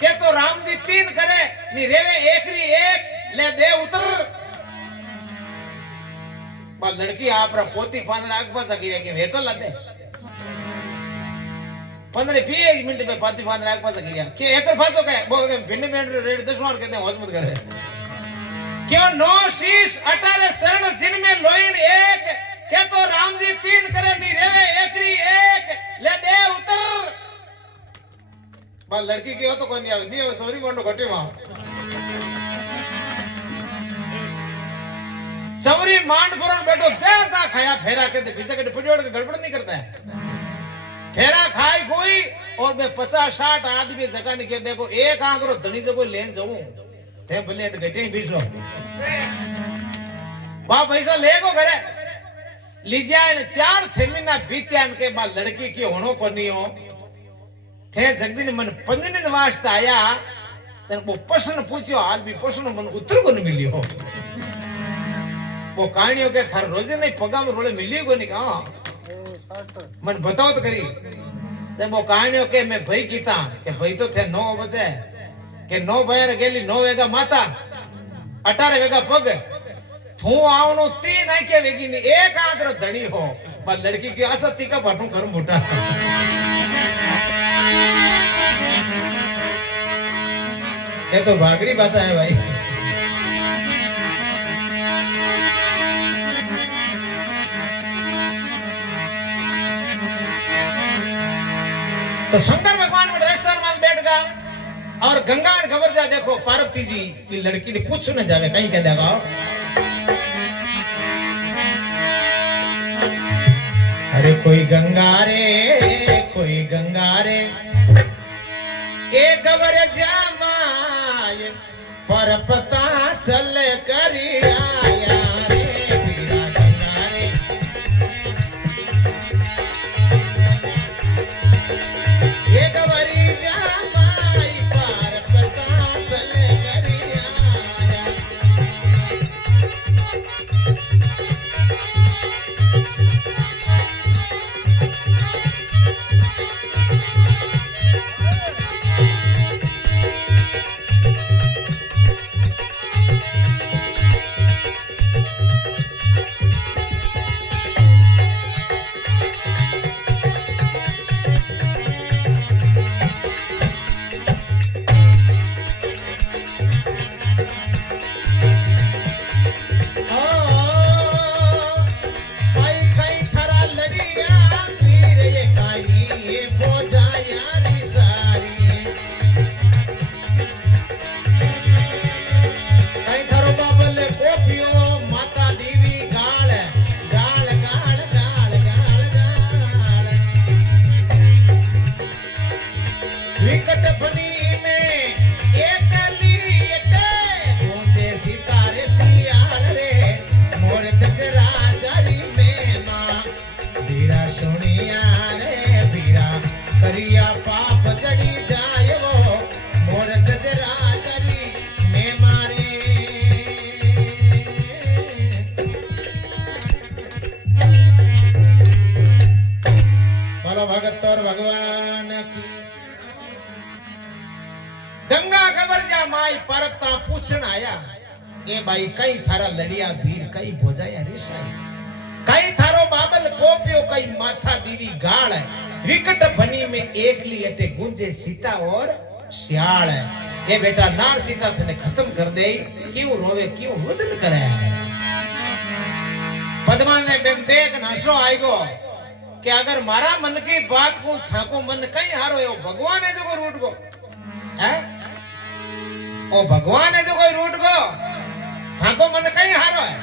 के तो राम जी 3 करे नी रेवे एकरी एक ले दे उतर। पर लड़की आपरा पोती पांदड़ा आग पासा की के वे तो लदे 15-20 मिनट में पाती पांदड़ा आग पासा की के एकर फासो के वो के भिन्न में रेड 10 मार कहते होश मत करे क्यों 9 शीश 18 शरण जिनमें लोइन एक के तो राम जी 3 करे नी रेवे एकरी एक ले दे उतर। बा लड़की की हो तो कोई नहीं आवे नहीं सॉरी मोंडो घटे मां सवरी मांड पुराण बैठो देता खाया फेरा के पीछे के पुजोड़ के गड़बड़ नहीं करता है फेरा खाई कोई और मैं 50-60 आदमी जगह नहीं के देखो एक आंकड़ो धनी जो कोई लेन जाऊं ते भले गटे बीच लो बा पैसा लेगो घरे लीजिया 4-6 महीना बीत्या के बाद लड़की की होनो को नहीं हो थे जगदी ने मन 15 दिन वास्ते आया तन वो प्रश्न पूछो हाल भी प्रश्न मन उत्तर को नहीं मिली हो वो कहानियों के थार रोजे नहीं पगाम रोले मिली को नहीं कहा मन बताओ तो करी ते वो कहानियों के मैं भाई कीता के भाई तो थे 9 बजे के 9 बजे गेली 9 वेगा माता 18 वेगा पग थू आवनो 3 आंखे वेगी नी एक आंकड़ो धनी हो पर लड़की की आसक्ति का बाटू करूं मोटा ये तो भागरी बात है भाई। तो शंकर भगवान वो राजस्थान में बैठ गया और गंगा ने खबर जा देखो पार्वती जी की लड़की ने पूछ न जावे कहीं कह देगा अरे कोई गंगा रे एक खबर जामाय पर पता चल करी आया रे बीरा गंगा रे एक खबरी जामाय पर पता चल करी आया। भगत और भगवान की गंगा खबर जा माई परता पूछन आया ए भाई कई थारा लड़िया भीर कई भोजाया रिसाई कई थारो बाबल कोपियो कई माथा दीवी गाड़ विकट बनी में एकली अटे गुंजे सीता और श्याल ये बेटा नार सीता थने खत्म कर दे क्यों रोवे क्यों रुदन करे पद्मा ने बेन देख नशो आएगो कि अगर मारा मन की बात को थाको मन कहीं हारो है भगवान है जो कोई रूट को है ओ भगवान है जो कोई रूट को थाको मन कहीं हारो है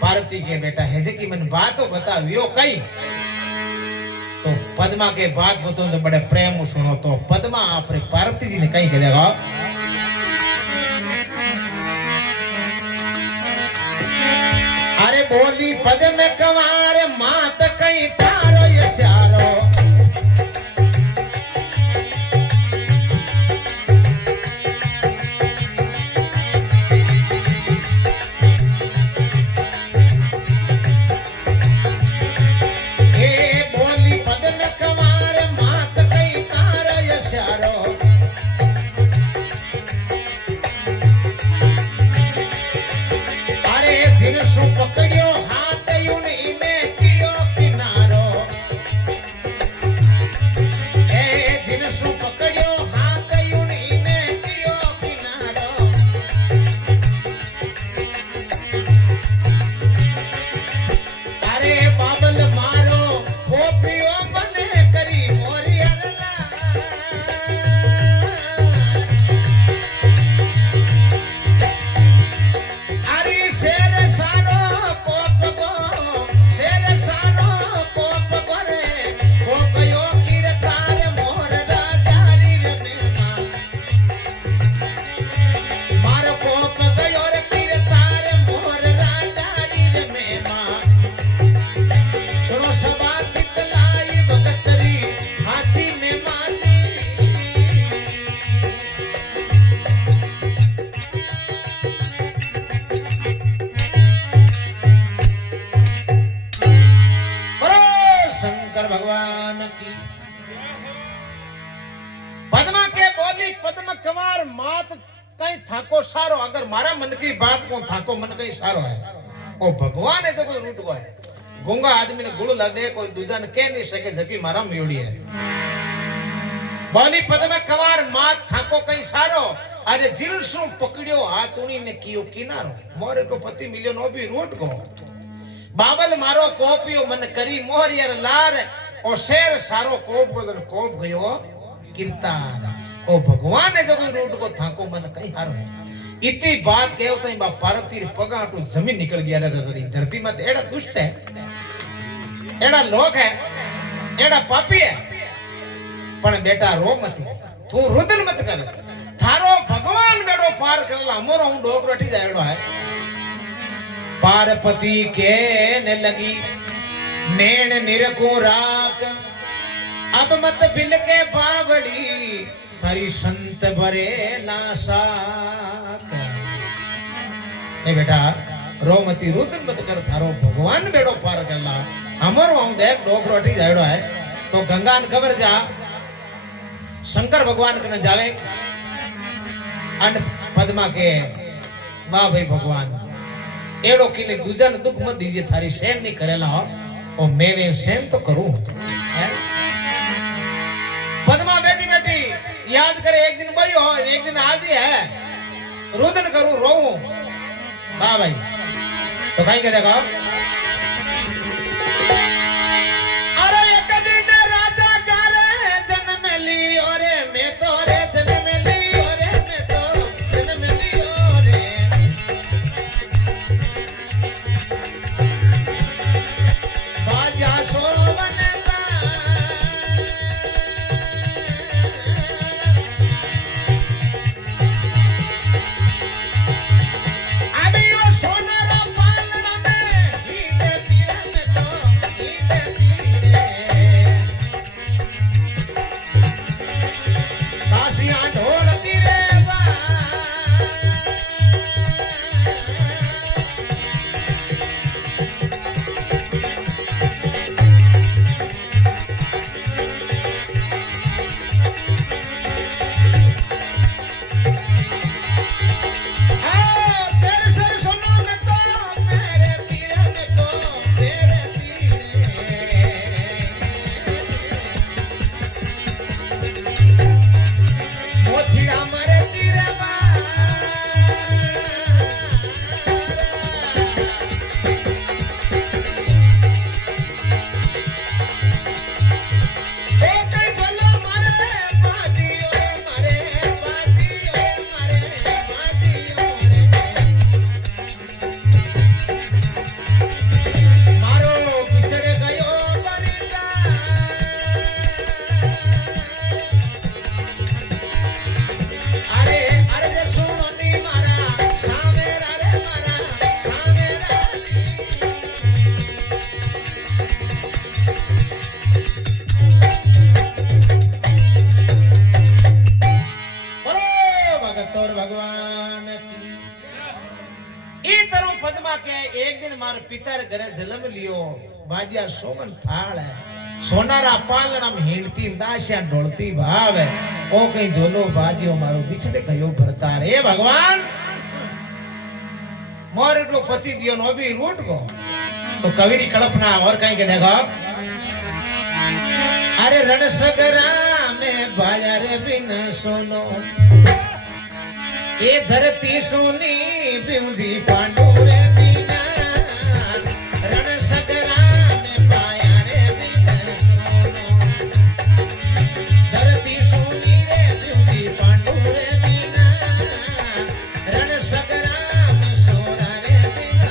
पार्वती के बेटा है जे की मन बात हो बता वियो कहीं तो पद्मा के बात बताओ तो बड़े प्रेम सुनो तो पद्मा आपरे पार्वती जी ने कहीं कह देगा अरे बोली पद में कवार मात कहीं तारो यशारो शंकर भगवान की। पद्मा के बोली पद्म कुमार मात कहीं थाको सारो, अगर मारा मन की बात को थाको मन कहीं सारो है, ओ भगवान है तो कोई रूट को है। गूंगा आदमी ने गुड़ ला दे, कोई दूजा ने कह नहीं सके जकी मारा मियोड़ी है। बोली पद्म कुमार मात थाको कहीं सारो, अरे जिलसु पकड़ियो हाथ उनी ने कियो किनारो, मोरे को पति मिलियो नो भी रूट को। बाबल मारो कोपियो मन करी मोहर यार लार, ओ शेर सारो कोप बदल कोप गयो कीर्तान। ओ भगवान ने जब रूट को थाको मन कहीं हारो है। इतनी बात कहो तो बा पार्वती पगाटू जमीन निकल गया रे। धरती मत एड़ा दुष्ट है, एड़ा लोग है, एड़ा पापी है, पण बेटा रो मत, तू रुदन मत कर, थारो भगवान बेड़ो पार करला, मोरो हूं डोकरो टी जाएड़ो है। पार्वती के ने लगी नैन निरको राख, अब मत बिल के बावड़ी थारी संत भरे लाशाक। ए बेटा रो मती रुदन मत कर, थारो भगवान बेड़ो पार करला, हमरो हूं देख डोकरो टी जाएड़ो है। तो गंगा न खबर जा शंकर भगवान कने जावे अन पद्मा के वाह भाई भगवान एड़ो किने दूजन दुख मत दीजिए, थारी सहन नहीं करेला हो, ओ मैं वे सहन तो करूं। पद्मा बेटी बेटी याद करे एक दिन बई हो एक दिन आज ही है, रुदन करूं रोऊं। वाह भाई तो कहीं के देखो अरे एक दिन राजा करे जन्म ली, अरे मैं तो रे जन्म ली, अरे मैं तो जन्म ली, अरे बाजा सोवन पितर घरे जन्म लियो, बाजिया सोमन थाल है, सोनारा पालनम हिंडती दाशिया ढोलती भाव है, ओ कहीं झोलो बाजियो मारो बिछड़े कयो भरता रे भगवान। मोर को पति दियो नो भी रूट को। तो कविरी कल्पना और कहीं के देखो अरे रण सगरा में भाया रे बिन सोनो, ये धरती सोनी बिंदी पांडु रे बिना, रण सगरा में पाया रे बिन सोनो, धरती सोनी रे बिंदी पांडु रे बिना, रण सगरा में सोना रे बिना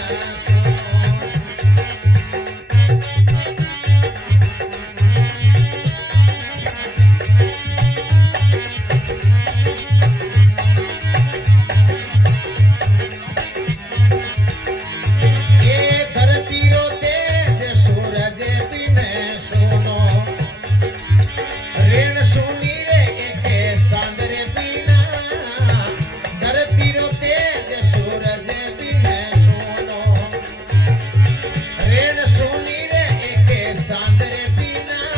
Sandre Pina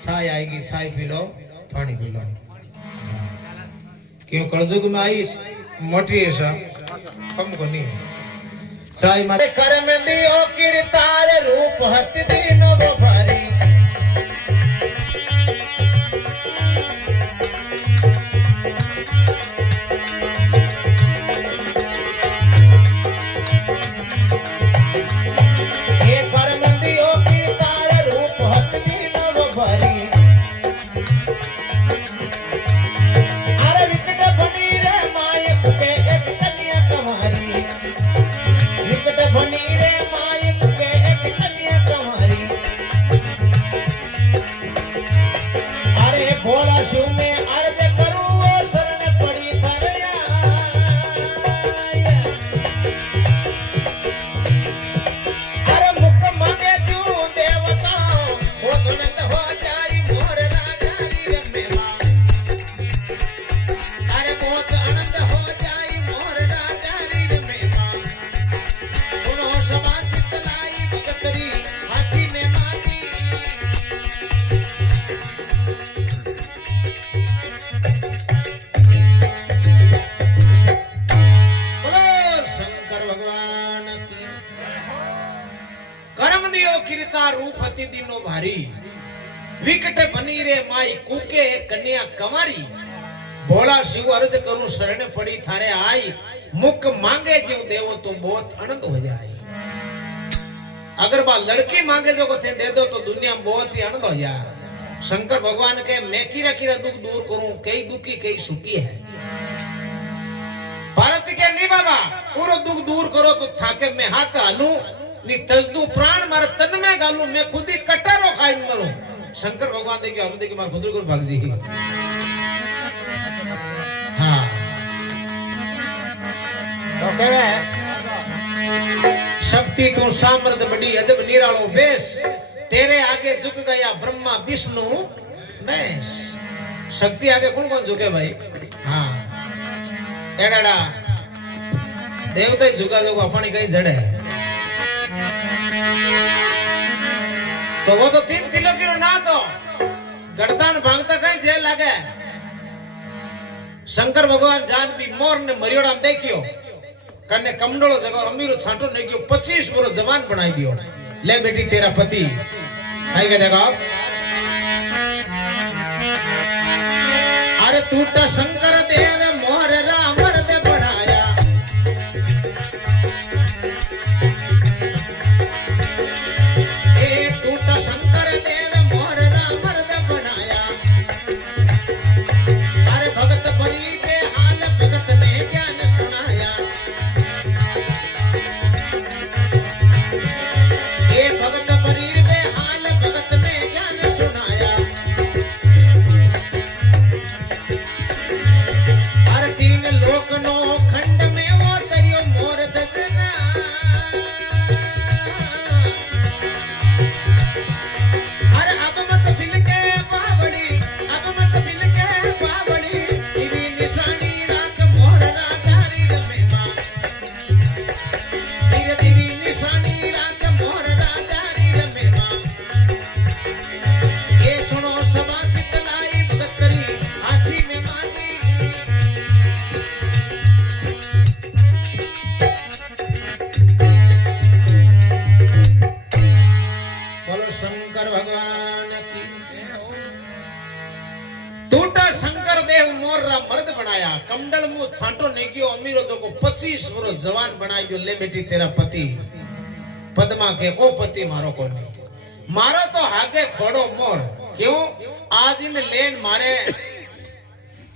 चाय आएगी, चाय पी लो, पानी पी लो। क्यों कलजुग में आई मोटी ऐसा कम को नहीं है। चाय मारे कर में दियो किरतार रूप हत दिनो भरी दिनो भारी विकट बनी रे माई कुके कन्या कंवारी भोला शिव अर्ज करूं शरण पड़ी थारे आई मुख मांगे जो देवो तो बहुत आनंद हो जाए। अगर बा लड़की मांगे जो को थे दे दो तो दुनिया में बहुत ही आनंद हो जाए। शंकर भगवान के मैं किरा किरा दुख दूर करूं, कई दुखी कई सुखी है। भारत के नहीं बाबा पूरा दुख दूर करो तो थाके मैं हाथ हालूं नी तजदू प्राण मारे तन में गालू, मैं खुद ही कटारो खाई मरूं। शंकर भगवान देखिए और देखिए मार खुद को भाग जी। हाँ तो कहवे शक्ति तू सामर्थ बड़ी अजब निरालो बेश, तेरे आगे झुक गया ब्रह्मा विष्णु महेश। शक्ति आगे कौन कौन झुके भाई? हाँ एड़ा देवता ही झुका जो अपनी कहीं जड़े तो वो तो 3 किलो की ना तो गड़तान भांगता कहीं जेल लगे। शंकर भगवान जान भी मोर ने मरियोड़ा देखियो कने कमडोलो जगह अमीरो छांटो नहीं कियो 25 वर्ष जवान बनाई दियो। ले बेटी तेरा पति आई के देखो अरे टूटा शंकर देव मोर राम दे बढ़ाया टूटा शंकर देव मोर राम दे बनाया। अरे भगत बड़ी बेहाल भगत ने ज्ञान सुनाया। ये भगत बड़ी बेहाल भगत ने ज्ञान सुनाया। अरे 3 लोक नो खंड में वो तरियो मोर दजना। कमडल मु छांटो नहीं कियो अमीरो जो को 25 वर्ष जवान बनाई दियो। ले बेटी तेरा पति पद्मा के ओ पति मारो को नहीं मारो तो आगे खोड़ो मोर क्यों आज इन लेन मारे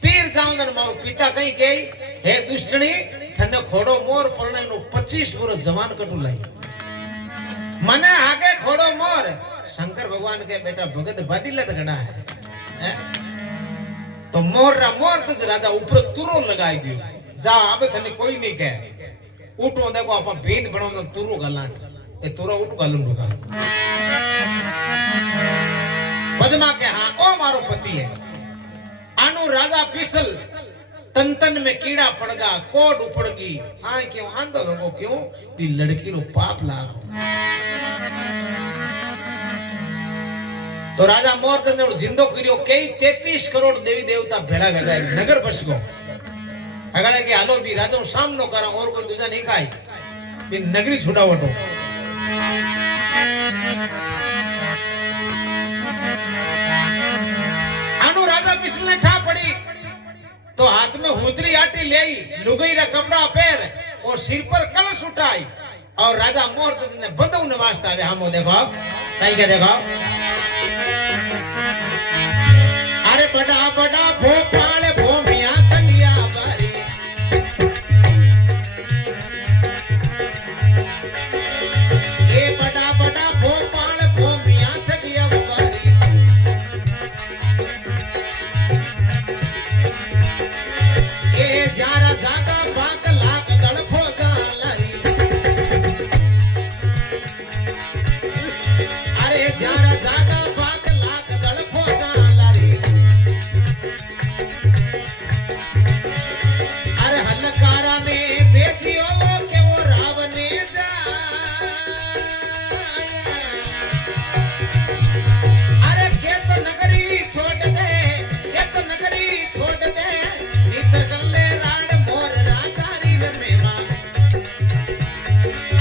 पीर जाऊंदन मारो पिता कहीं गई हे दुष्टनी थने खोड़ो मोर परणे नो 25 वर्ष जवान कटू लाई मने आगे खोड़ो मोर। शंकर भगवान के बेटा भगत बदिलत गड़ा है तो मोर तो राजा ऊपर तुरो लगाई दियो जा अब थने कोई नहीं कह उठो देखो आपा भेद बनो तुरो गलाट ए तुरो उठ गलूंगा पद्मा के हां ओ मारो पति है आनु राजा पिसल तन तन में कीड़ा पड़गा कोड उपड़गी हां क्यों आंदो लगो क्यों दी लड़की रो पाप लाग तो राजा मोरदन ने जिंदो करियो कई 33 करोड़ देवी देवता भेड़ा भेगा नगर बस गो अगले के हालो भी राजा सामनो करा और कोई दूजा नहीं खाई भी नगरी छुड़ावटो आनो राजा बिसल ने ठा पड़ी तो हाथ में हुदरी आटी ले लुगई रा कपड़ा पहन और सिर पर कलश उठाई और राजा मोरदन ने बंदू नवाजता है हमो देखो कहीं के देखो अरे बड़ा बड़ा भोपाल भूमिया संगिया बारी ये बड़ा बड़ा भोपाल भूमिया संगिया बारी ये जारा जागा बाग लाख दड़फो गालारी अरे जारा जागा बाग लाख दड़फो गालारी अरे हलकारा ने देखियो के वो रावणे जा अरे खेत नगरी छोड़ दे खेत नगरी छोड़ दे नीतर कर ले राड मोर राजारी रे मेवा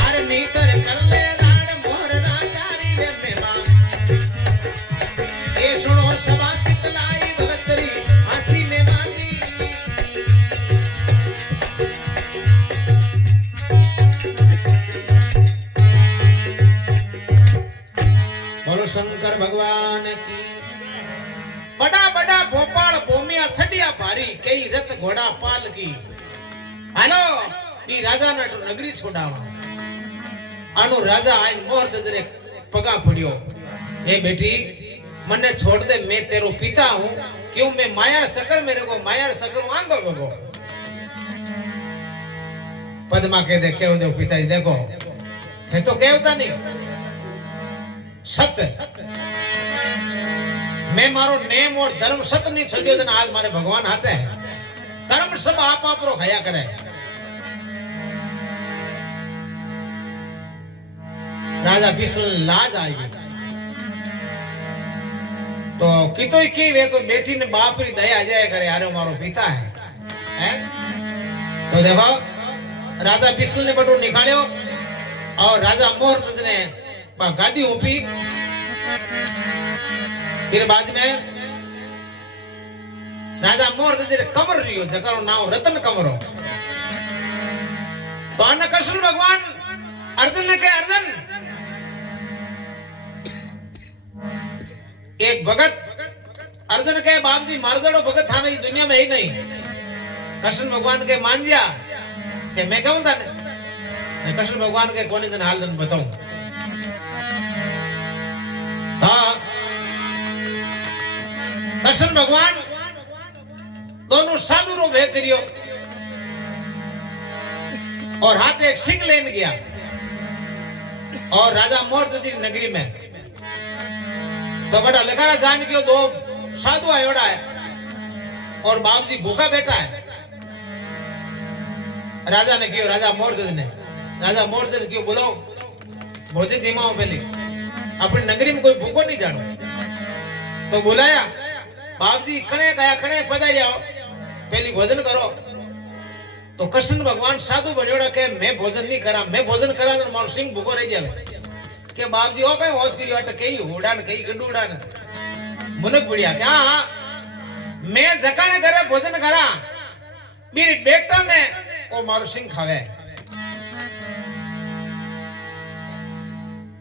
अरे नीतर कर ले राड मोर राजारी रे मेवा ये सुनो सभा चितलाई भगतरी हाथी में मांगी बोलो शंकर भगवान की बड़ा बड़ा भोपाल भूमिया छड़िया भारी कई रथ घोड़ा पाल की हेलो ई राजा नगरी छोड़ावा आनु राजा आइन मोहर दजरे पगा पड़ियो ए बेटी मन्ने छोड़ दे मैं तेरो पिता हूं क्यों मैं माया सकल मेरे को माया सकल मांगो गो पद्मा के दे केव दे पिताजी देखो थे तो केवता नहीं सत्य मैं मारो नेम और धर्म सत्य नहीं छड़ियो जन आज मारे भगवान आते हैं कर्म सब आप आप रो खया करे राजा बिसल लाज आएगी तो कितोई की वे तो बेटी ने बाप री दया आ जाए करे यार मारो पिता है तो देखो राजा बिसल ने बटो निकालियो और राजा मोहरदज ने गादी ऊपी फिर बाद में राजा मोहरदज ने कमर रियो जकरो नाम रतन कमरो तो अन्न कृष्ण भगवान अर्जुन ने कहे अर्जुन एक भगत अर्जुन के बाप जी मारजड़ो भगत था नहीं दुनिया में ही नहीं कृष्ण भगवान के मान दिया कि मैं कहूं था मैं कृष्ण भगवान के कोने दिन हाल दिन बताऊं हाँ कृष्ण भगवान दोनों साधु रो भेद करियो और हाथ एक सिंह लेन गया और राजा मोरदजी नगरी में तो बड़ा लगारा जान के दो साधु आयोड़ा है और बाप जी भूखा बैठा है राजा ने क्यों राजा मोरदज क्यों बोलो भोजन दिमाओ पहले अपनी नगरी में कोई भूखो नहीं जानो तो बुलाया बाप जी खड़े गया खड़े पधारी जाओ पहली भोजन करो तो कृष्ण भगवान साधु बनियोड़ा के मैं भोजन नहीं करा मैं भोजन करा तो मारो सिंह भूखो रह जावे के बाप जी ओ कई होश करियो अट कई होड़ा न कई गडूड़ा न मुनक बढ़िया क्या मैं जकाने करे भोजन करा मेरी बेटा ने ओ मारो सिंह खावे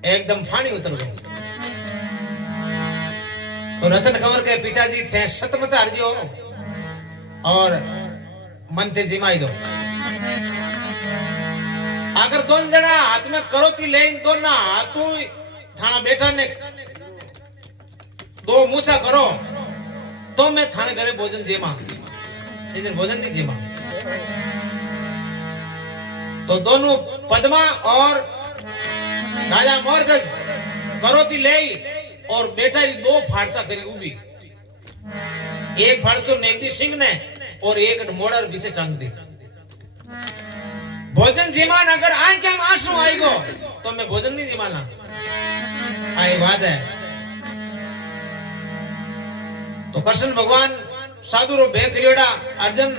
एकदम फानी उतर गई तो रतन कंवर के पिताजी थे सतमत हरजो और मन थे जिमाई दो अगर दोन जना हाथ में करोती ले दोना हाथों थाना बेटा ने दो मूछा करो तो मैं थाने घरे भोजन जेमा इधर भोजन नहीं जेमा तो दोनों पद्मा और राजा मोरदज करोती ले और बेटा री दो फाड़सा करी उबी एक फाड़सो नेगदी सिंह ने और एक मोड़र पीछे टांग दी भोजन जीमान अगर आंखें में आंसू आएगो तो मैं भोजन नहीं जीमाना आई बात है तो कृष्ण भगवान साधु रो भे करियोड़ा अर्जुन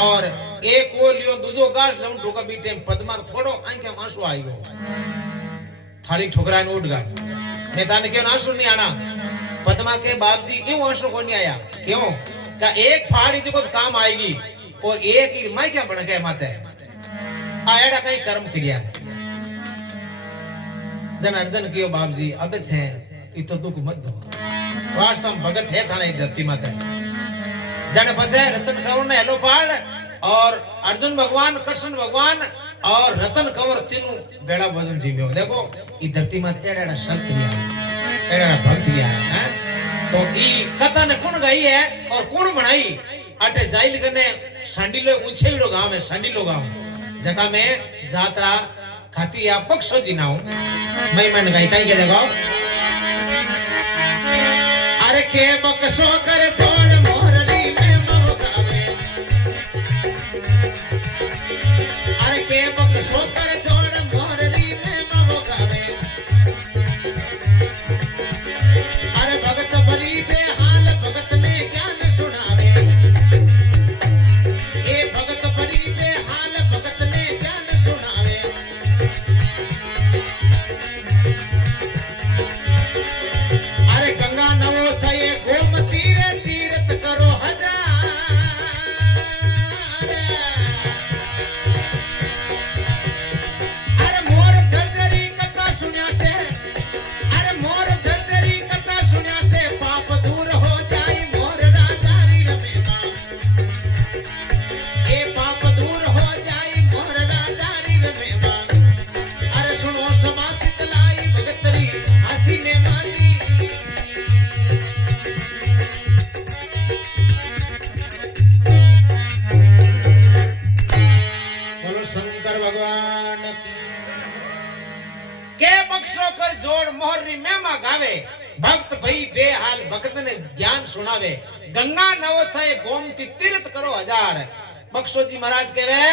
और एक वो लियो दूजो गास लऊं ठोका बीटे पद्मा थोड़ो आंखे आंसू आई गयो थाली ठोकराने उठ गया मैं ताने क्यों आंसू नहीं आना पद्मा के बाप जी क्यों आंसू को नहीं आया क्यों का एक फाड़ी जो काम आएगी और एक ही मैं क्या बन गया माते आयड़ा कहीं कर्म किया है जन अर्जुन कियो बाप जी अब थे इतो दुख मत दो वास्तव भगत है थाने धरती माते जन बचे रतन कंवर ने हेलो पाड़ और अर्जुन भगवान कृष्ण भगवान और रतन कंवर तीनों बेड़ा भोजन जीव्यो देखो ई धरती माते एड़ा संत भी है एड़ा भक्त भी है तो ई कथा ने कौन गाई है और कौन बनाई अटे जाइल कने सांडीलो ऊंचेड़ो गांव है सांडीलो गांव जगह में जात्रा खाती या बक्सो जी नाउ मैं मन गाई काई के देखो अरे के बक्सो कर छोड़ मोरली में मवकावे अरे के बक्सो कर छोड़ मोरली में मवकावे अरे भगत बली बेहाल भगत ने ज्ञान सुनावे ए भगत बली बेहाल भगत ने ज्ञान सुनावे अरे गंगा नवो छये गोमती रे तीर्थ करो हजार अरे मोर धरती कथा सुन्या से अरे मोर धरती कथा सुन्या से पाप दूर हो जाई मोर राजारी रमेवा ए पाप दूर हो जाई मोर राजारी रमेवा अरे सुनो समाज लाई भगतरी हंसी में मानी बोलो शंकर भगवान के बक्सो कर जोड़ मोहरी मेमा गावे भक्त भई बेहाल भक्त ने ज्ञान सुनावे गंगा नवोत्साय गोमती तीर्थ करो हजार बक्सो जी महाराज कहवे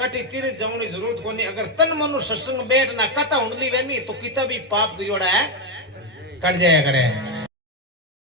कटी तीर्थ जमनी जरूरत कोनी अगर तन मनु सत्संग बैठ ना कथा उंडली वेनी तो किता भी पाप करियोड़ा है कट जाया करे